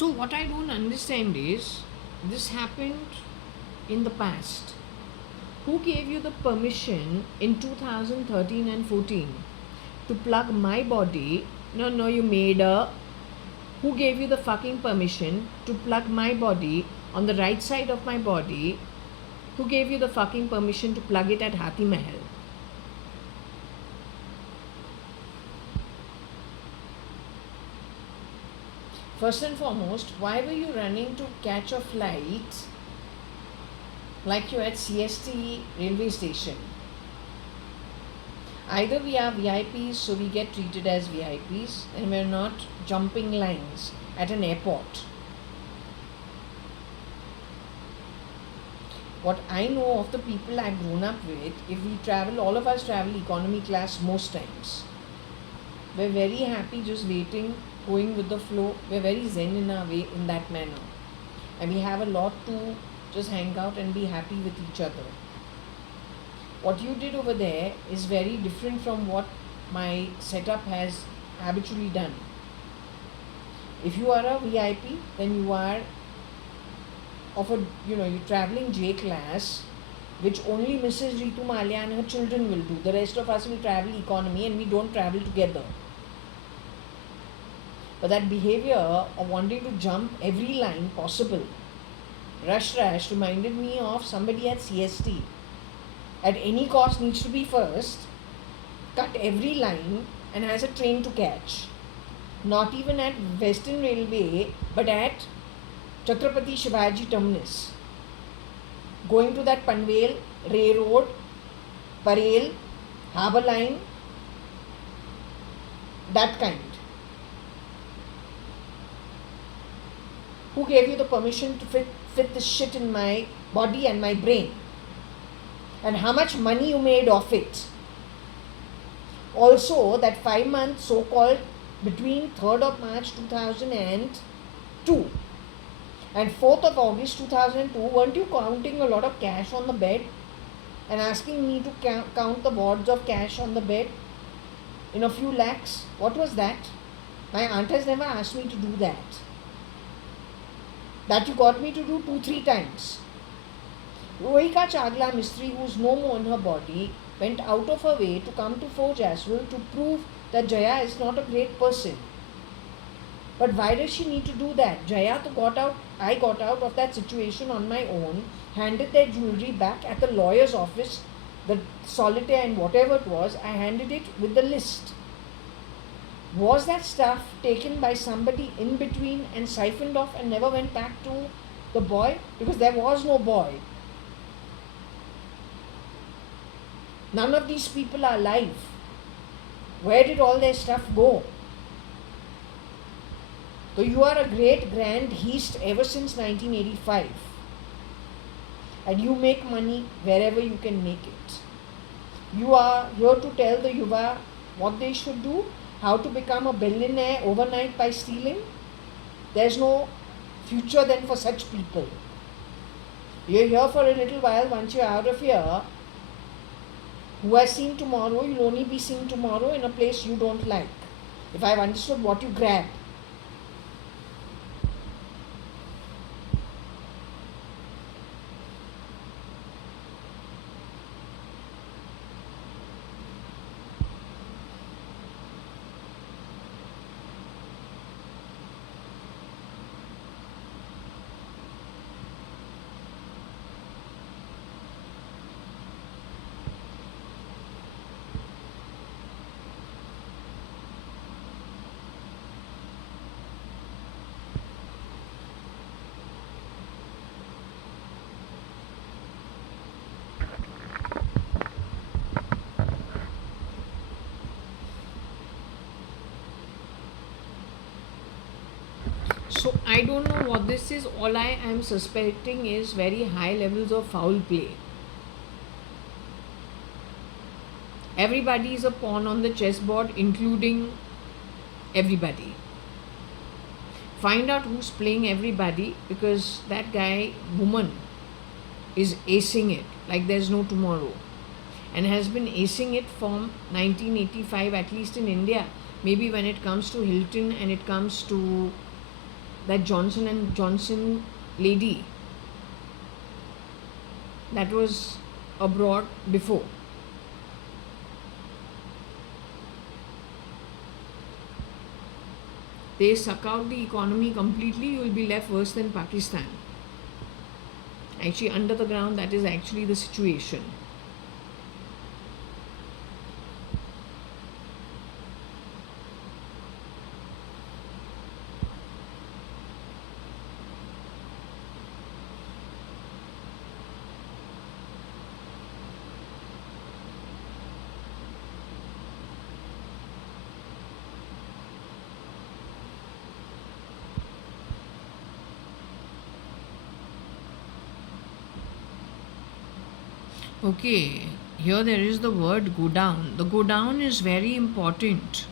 So what I don't understand is, this happened in the past. Who gave you the permission in 2013 and 14 to plug my body? No, you made a. Who gave you the fucking permission to plug my body on the right side of my body? Who gave you the fucking permission to plug it at Hathi Mahal? First and foremost, why were you running to catch a flight like you're at CST railway station? Either we are VIPs, so we get treated as VIPs, and we're not jumping lines at an airport. What I know of the people I've grown up with, if we travel, all of us travel economy class most times. We're very happy just waiting, going with the flow. We're very zen in our way in that manner. And we have a lot to just hang out and be happy with each other. What you did over there is very different from what my setup has habitually done. If you are a VIP, then you are of a, you're traveling J class, which only Mrs. Ritu Malia and her children will do. The rest of us will travel economy and we don't travel together. But that behavior of wanting to jump every line possible, rush, reminded me of somebody at CST. At any cost needs to be first, cut every line and has a train to catch. Not even at Western Railway, but at Chhatrapati Shivaji Terminus. Going to that Panvel, Ray Road, Parel, Harbour Line, that kind. Who gave you the permission to fit this shit in my body and my brain? And how much money you made off it? Also, that 5 months so-called between 3rd of March 2002 and 4th of August 2002, weren't you counting a lot of cash on the bed and asking me to count the wads of cash on the bed in a few lakhs? What was that? My aunt has never asked me to do that. That you got me to do 2-3 times. Rohika Chagla Mistry, who is no more in her body, went out of her way to come to Forge as well to prove that Jaya is not a great person. But why does she need to do that? I got out of that situation on my own, handed their jewelry back at the lawyer's office, the solitaire and whatever it was, I handed it with the list. Was that stuff taken by somebody in between and siphoned off and never went back to the boy? Because there was no boy. None of these people are alive. Where did all their stuff go? So you are a great grand heist ever since 1985. And you make money wherever you can make it. You are here to tell the Yuva what they should do, how to become a billionaire overnight by stealing. There's no future then for such people. You're here for a little while. Once you're out of here, who has seen tomorrow, you'll only be seeing tomorrow in a place you don't like. If I've understood what you grab. So I don't know what this is. All I am suspecting is very high levels of foul play. Everybody is a pawn on the chessboard, including everybody. Find out who's playing everybody, because that guy, woman, is acing it like there's no tomorrow, and has been acing it from 1985, at least in India. Maybe when it comes to Hilton and it comes to that Johnson and Johnson lady that was abroad before. They suck out the economy completely, you will be left worse than Pakistan. Actually, under the ground, that is actually the situation. Okay, here there is the word go down. The go down is very important.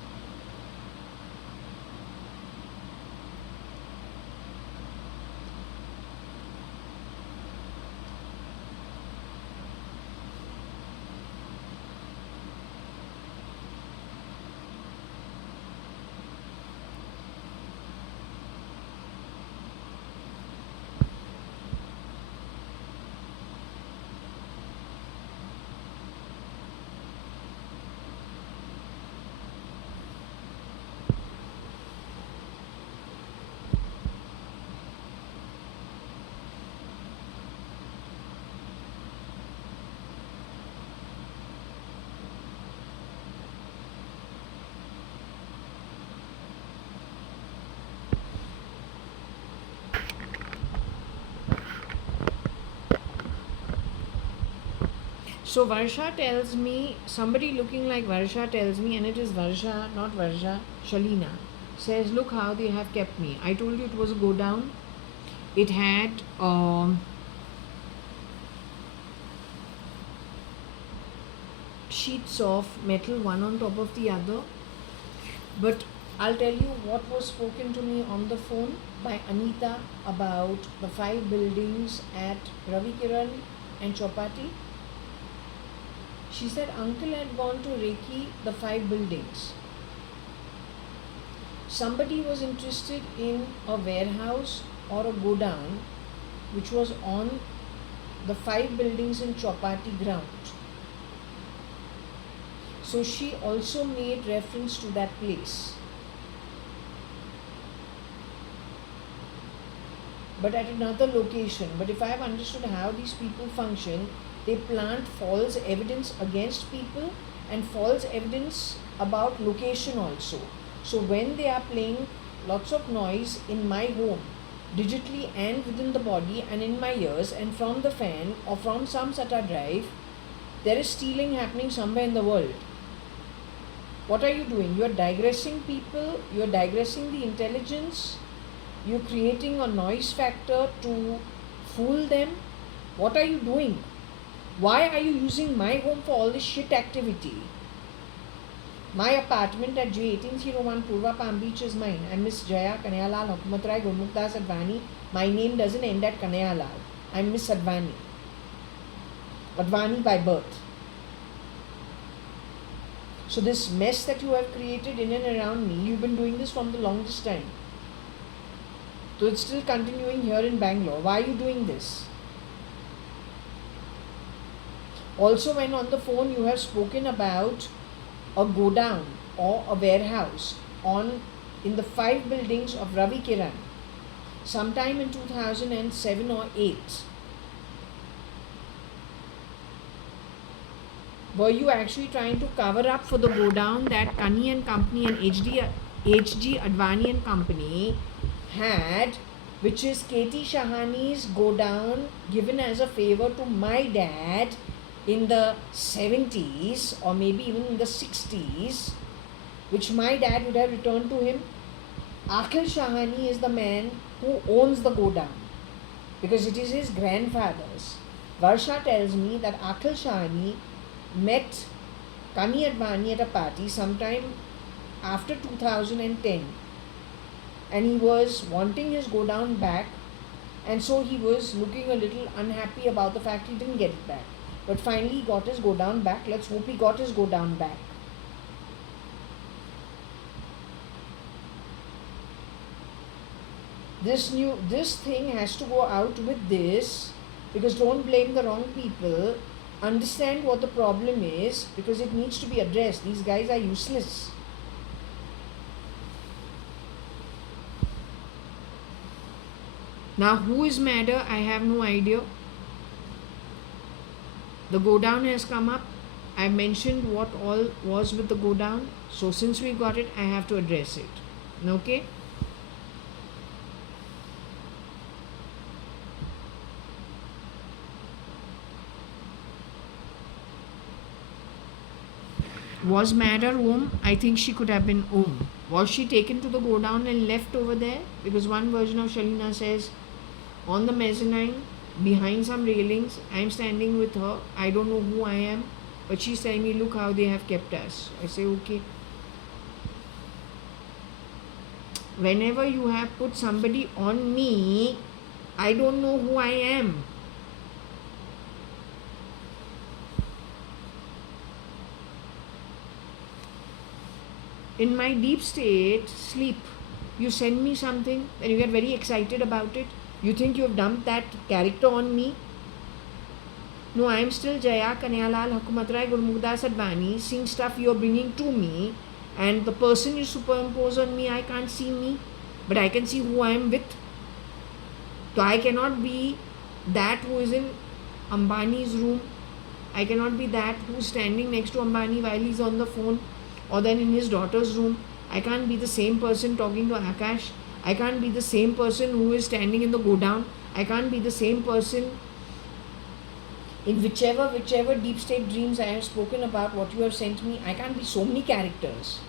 So Varsha tells me, somebody looking like Varsha tells me, and it is Varsha, not Varsha, Shalina, says, look how they have kept me. I told you it was a go down. It had sheets of metal, one on top of the other. But I'll tell you what was spoken to me on the phone by Anita about the 5 buildings at Ravi Kiran and Chopati. She said uncle had gone to Reiki the 5 buildings. Somebody was interested in a warehouse or a godown which was on the 5 buildings in Chopati ground. So she also made reference to that place. But at another location. But if I have understood how these people function, they plant false evidence against people and false evidence about location also. So when they are playing lots of noise in my home, digitally and within the body and in my ears and from the fan or from some SATA drive, there is stealing happening somewhere in the world. What are you doing? You are digressing people, you are digressing the intelligence, you are creating a noise factor to fool them. What are you doing? Why are you using my home for all this shit activity? My apartment at J1801 Purva Palm Beach is mine. I'm Miss Jaya Kanayalal Hukumatrai Gurmukdas Advani. My name doesn't end at Kanayalal. I'm Miss Advani. Advani by birth. So this mess that you have created in and around me, you've been doing this from the longest time. So it's still continuing here in Bangalore. Why are you doing this? Also, when on the phone you have spoken about a godown or a warehouse in the 5 buildings of Ravi Kiran, sometime in 2007 or 8. Were you actually trying to cover up for the godown that Kani and Company and HG Advani and Company had, which is Katie Shahani's godown given as a favor to my dad in the 70s or maybe even in the 60s, which my dad would have returned to him? Akhil Shahani is the man who owns the godown because it is his grandfather's. Varsha tells me that Akhil Shahani met Kani Advani at a party sometime after 2010 and he was wanting his godown back, and so he was looking a little unhappy about the fact he didn't get it back. But finally he got his godown back. Let's hope he got his godown back. This thing has to go out with this, because don't blame the wrong people. Understand what the problem is, because it needs to be addressed. These guys are useless. Now, who is madder? I have no idea. The go down has come up. I mentioned what all was with the go down. So, since we got it, I have to address it. Okay? Was madder Om? I think she could have been Om. Was she taken to the go down and left over there? Because one version of Shalina says, on the mezzanine, behind some railings, I'm standing with her. I don't know who I am, but she's telling me, look how they have kept us. I say, okay. Whenever you have put somebody on me, I don't know who I am. In my deep state, sleep, you send me something and you get very excited about it. You think you have dumped that character on me. No, I am still Jaya, Kanyalal, Hakumatrai, Gurmukdas Advani, seeing stuff you are bringing to me, and the person you superimpose on me, I can't see me, but I can see who I am with. So I cannot be that who is in Ambani's room. I cannot be that who is standing next to Ambani while he's on the phone, or then in his daughter's room. I can't be the same person talking to Akash. I can't be the same person who is standing in the go down. I can't be the same person in whichever deep state dreams I have spoken about, what you have sent me. I can't be so many characters.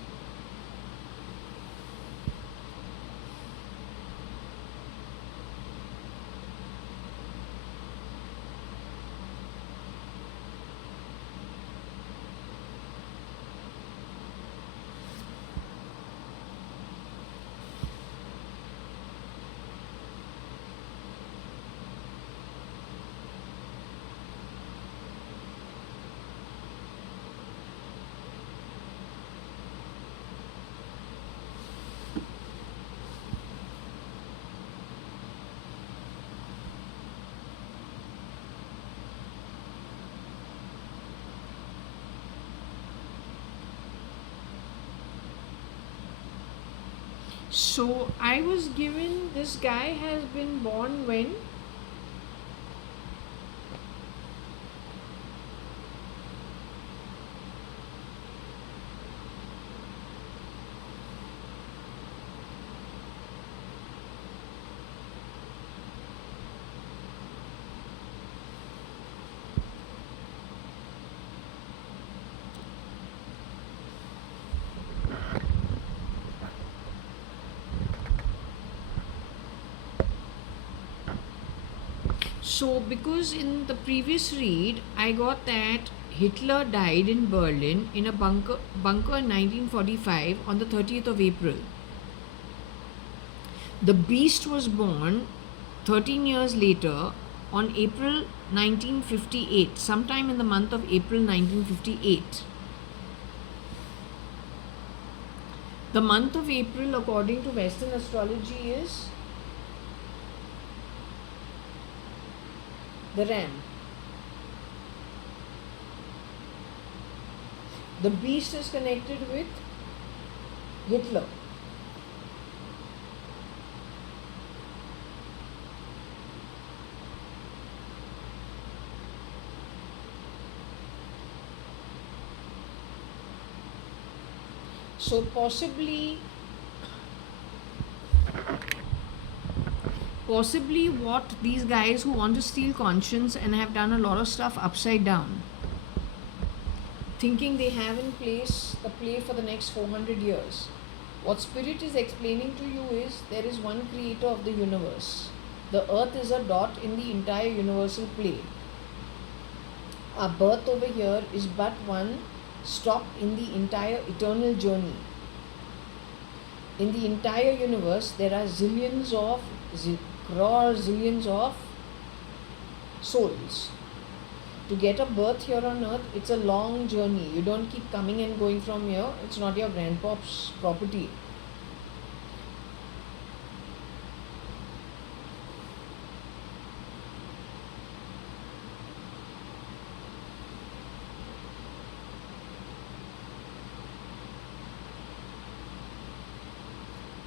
So I was given, this guy has been born when? So, because in the previous read, I got that Hitler died in Berlin in a bunker in 1945 on the 30th of April. The Beast was born 13 years later on April 1958, sometime in the month of April 1958. The month of April, according to Western astrology, is the ram. The beast is connected with Hitler. So possibly what these guys who want to steal conscience and have done a lot of stuff upside down, thinking they have in place the play for the next 400 years. What Spirit is explaining to you is there is one creator of the universe. The earth is a dot in the entire universal play. Our birth over here is but one stop in the entire eternal journey. In the entire universe, there are zillions of souls. To get a birth here on earth, it's a long journey. You don't keep coming and going from here. It's not your grandpa's property.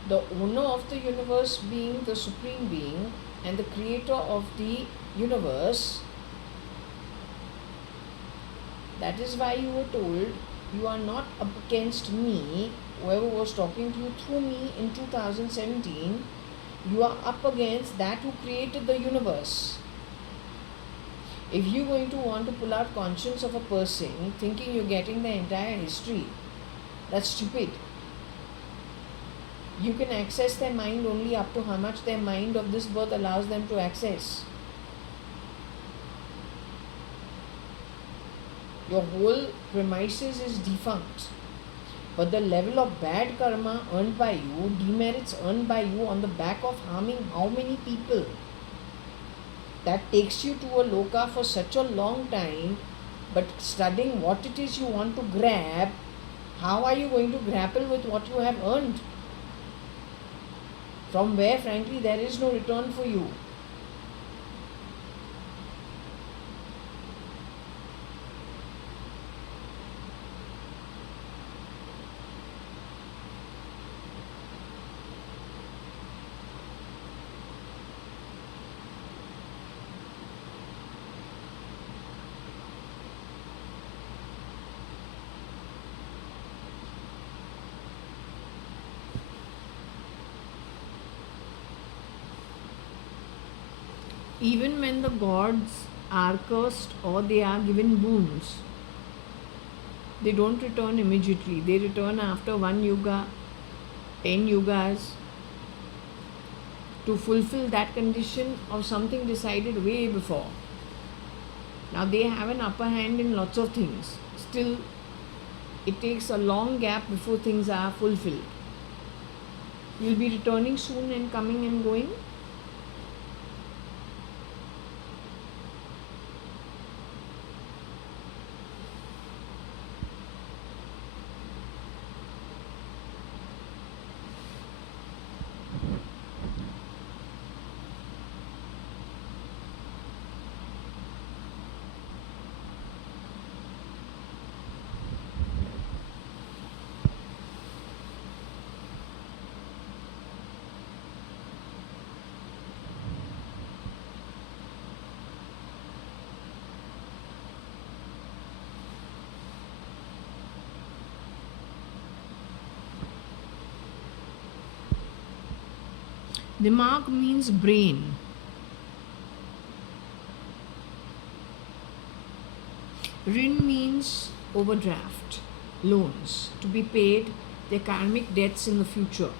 The owner of the universe being the supreme being and the creator of the universe. That is why you were told you are not up against me, whoever was talking to you through me in 2017. You are up against that who created the universe. If you're going to want to pull out conscience of a person thinking you're getting the entire history, that's stupid. You can access their mind only up to how much their mind of this birth allows them to access. Your whole premises is defunct. But the level of bad karma earned by you, demerits earned by you on the back of harming how many people, that takes you to a loka for such a long time. But studying what it is you want to grab, how are you going to grapple with what you have earned? From where, frankly, there is no return for you. Even when the gods are cursed or they are given boons, they don't return immediately. They return after one yuga, 10 yugas, to fulfill that condition of something decided way before. Now they have an upper hand in lots of things. Still, it takes a long gap before things are fulfilled. You'll be returning soon and coming and going. Dimag means brain. Rin means overdraft, loans, to be paid their karmic debts in the future.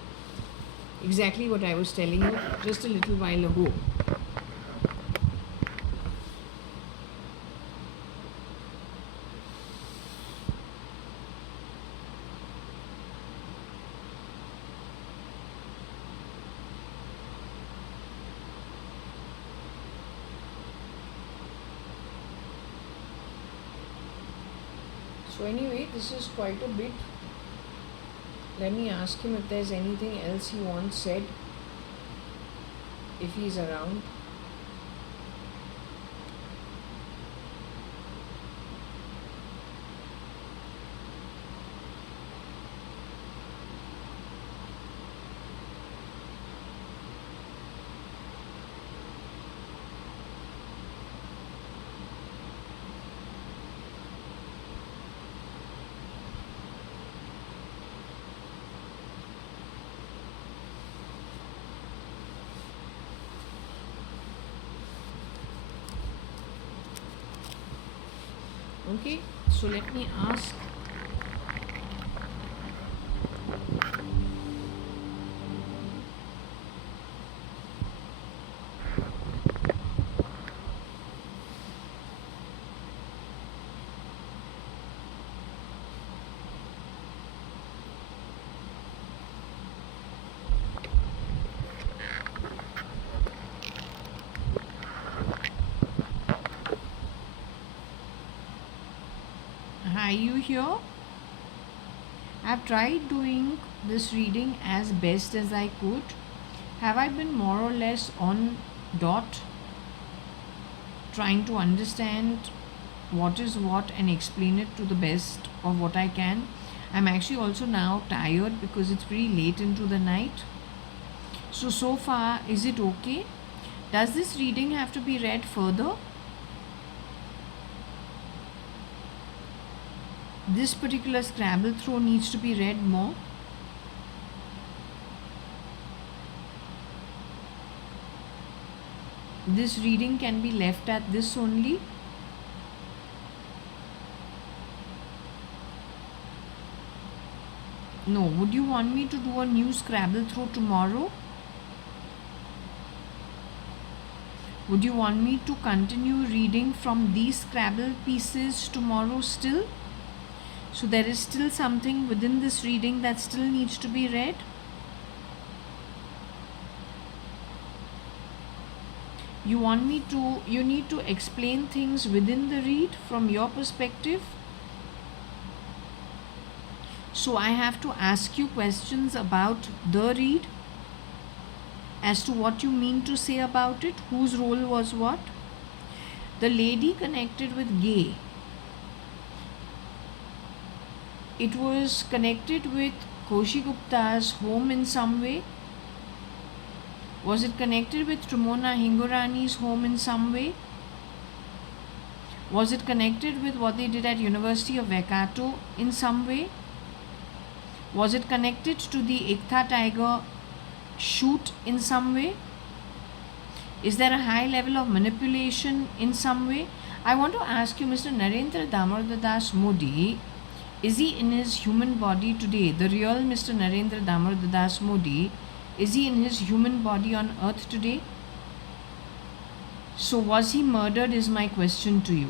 Exactly what I was telling you just a little while ago. So anyway, this is quite a bit. Let me ask him if there's anything else he wants said, if he's around. Okay, so let me ask. Are you here? I've tried doing this reading as best as I could. Have I been more or less on dot, trying to understand what is what and explain it to the best of what I can? I'm actually also now tired because it's pretty late into the night. So far, is it okay? Does this reading have to be read further? This particular Scrabble throw needs to be read more. This reading can be left at this only. No, would you want me to do a new Scrabble throw tomorrow? Would you want me to continue reading from these Scrabble pieces tomorrow still? So there is still something within this reading that still needs to be read. You need to explain things within the read from your perspective. So I have to ask you questions about the read as to what you mean to say about it, whose role was what. The lady connected with gay. It was connected with Koshi Gupta's home in some way. Was it connected with Trumona Hingorani's home in some way? Was it connected with what they did at University of Waikato in some way? Was it connected to the Iktha tiger shoot in some way? Is there a high level of manipulation in some way? I want to ask you, Mr. Narendra Damodar Das Modi, is he in his human body today? The real Mr. Narendra Damodar Das Modi, is he in his human body on earth today? So was he murdered is my question to you.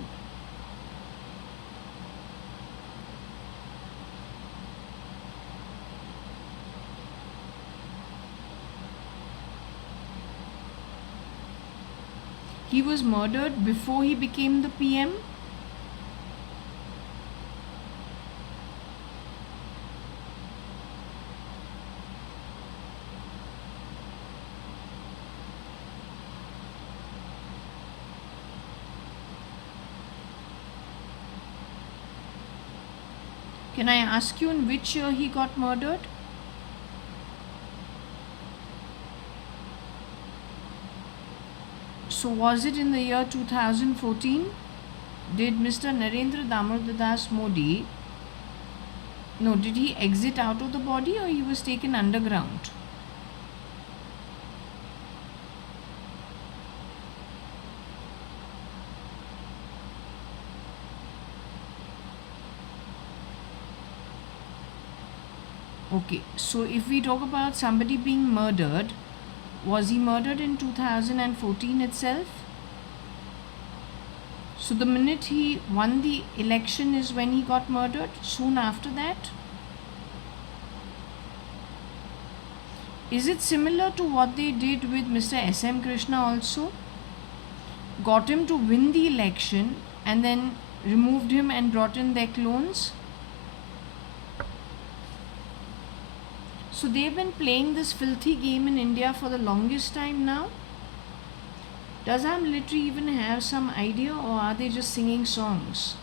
He was murdered before he became the PM? Can I ask you in which year he got murdered? So was it in the year 2014? Did Mr. Narendra Damodar Das Modi, did he exit out of the body or he was taken underground? Okay, so if we talk about somebody being murdered, was he murdered in 2014 itself? So the minute he won the election is when he got murdered, soon after that? Is it similar to what they did with Mr. S.M. Krishna also? Got him to win the election and then removed him and brought in their clones? So they've been playing this filthy game in India for the longest time now. Does our military even have some idea, or are they just singing songs?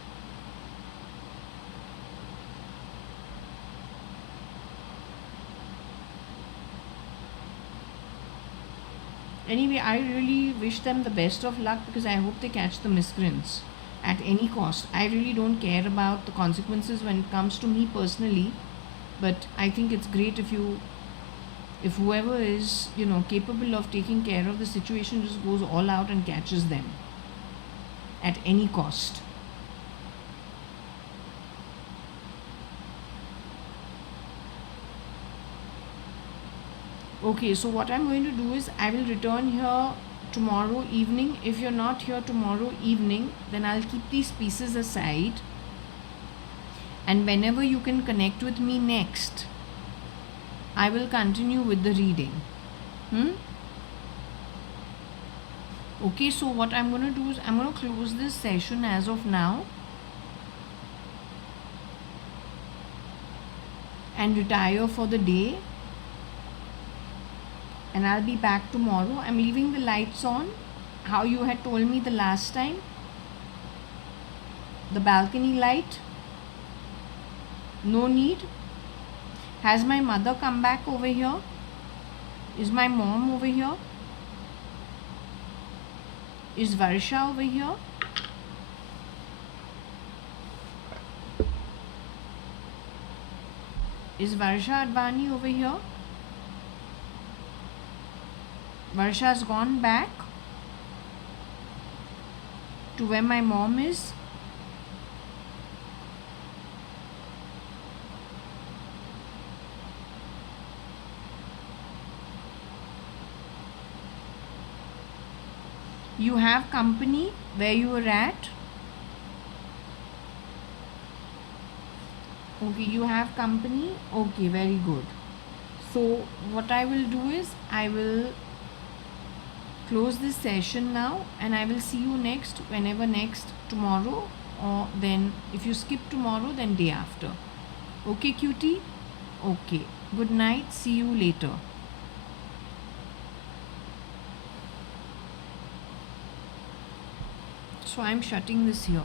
Anyway, I really wish them the best of luck because I hope they catch the miscreants at any cost. I really don't care about the consequences when it comes to me personally. But I think it's great if whoever is, capable of taking care of the situation just goes all out and catches them at any cost. Okay, so what I'm going to do is I will return here tomorrow evening. If you're not here tomorrow evening, then I'll keep these pieces aside. And whenever you can connect with me next, I will continue with the reading. Okay, so what I'm going to do is I'm going to close this session as of now and retire for the day. And I'll be back tomorrow. I'm leaving the lights on, how you had told me the last time. The balcony light. No need. Has my mother come back over here? Is my mom over here? Is Varsha over here? Is JAYA.ADVANI over here? Varsha's gone back to where my mom is. You have company where you were at? Okay, you have company. Okay, very good. So what I will do is I will close this session now, and I will see you next, whenever next, tomorrow, or then if you skip tomorrow, then day after. Okay, cutie? Okay. Good night. See you later. So I'm shutting this here.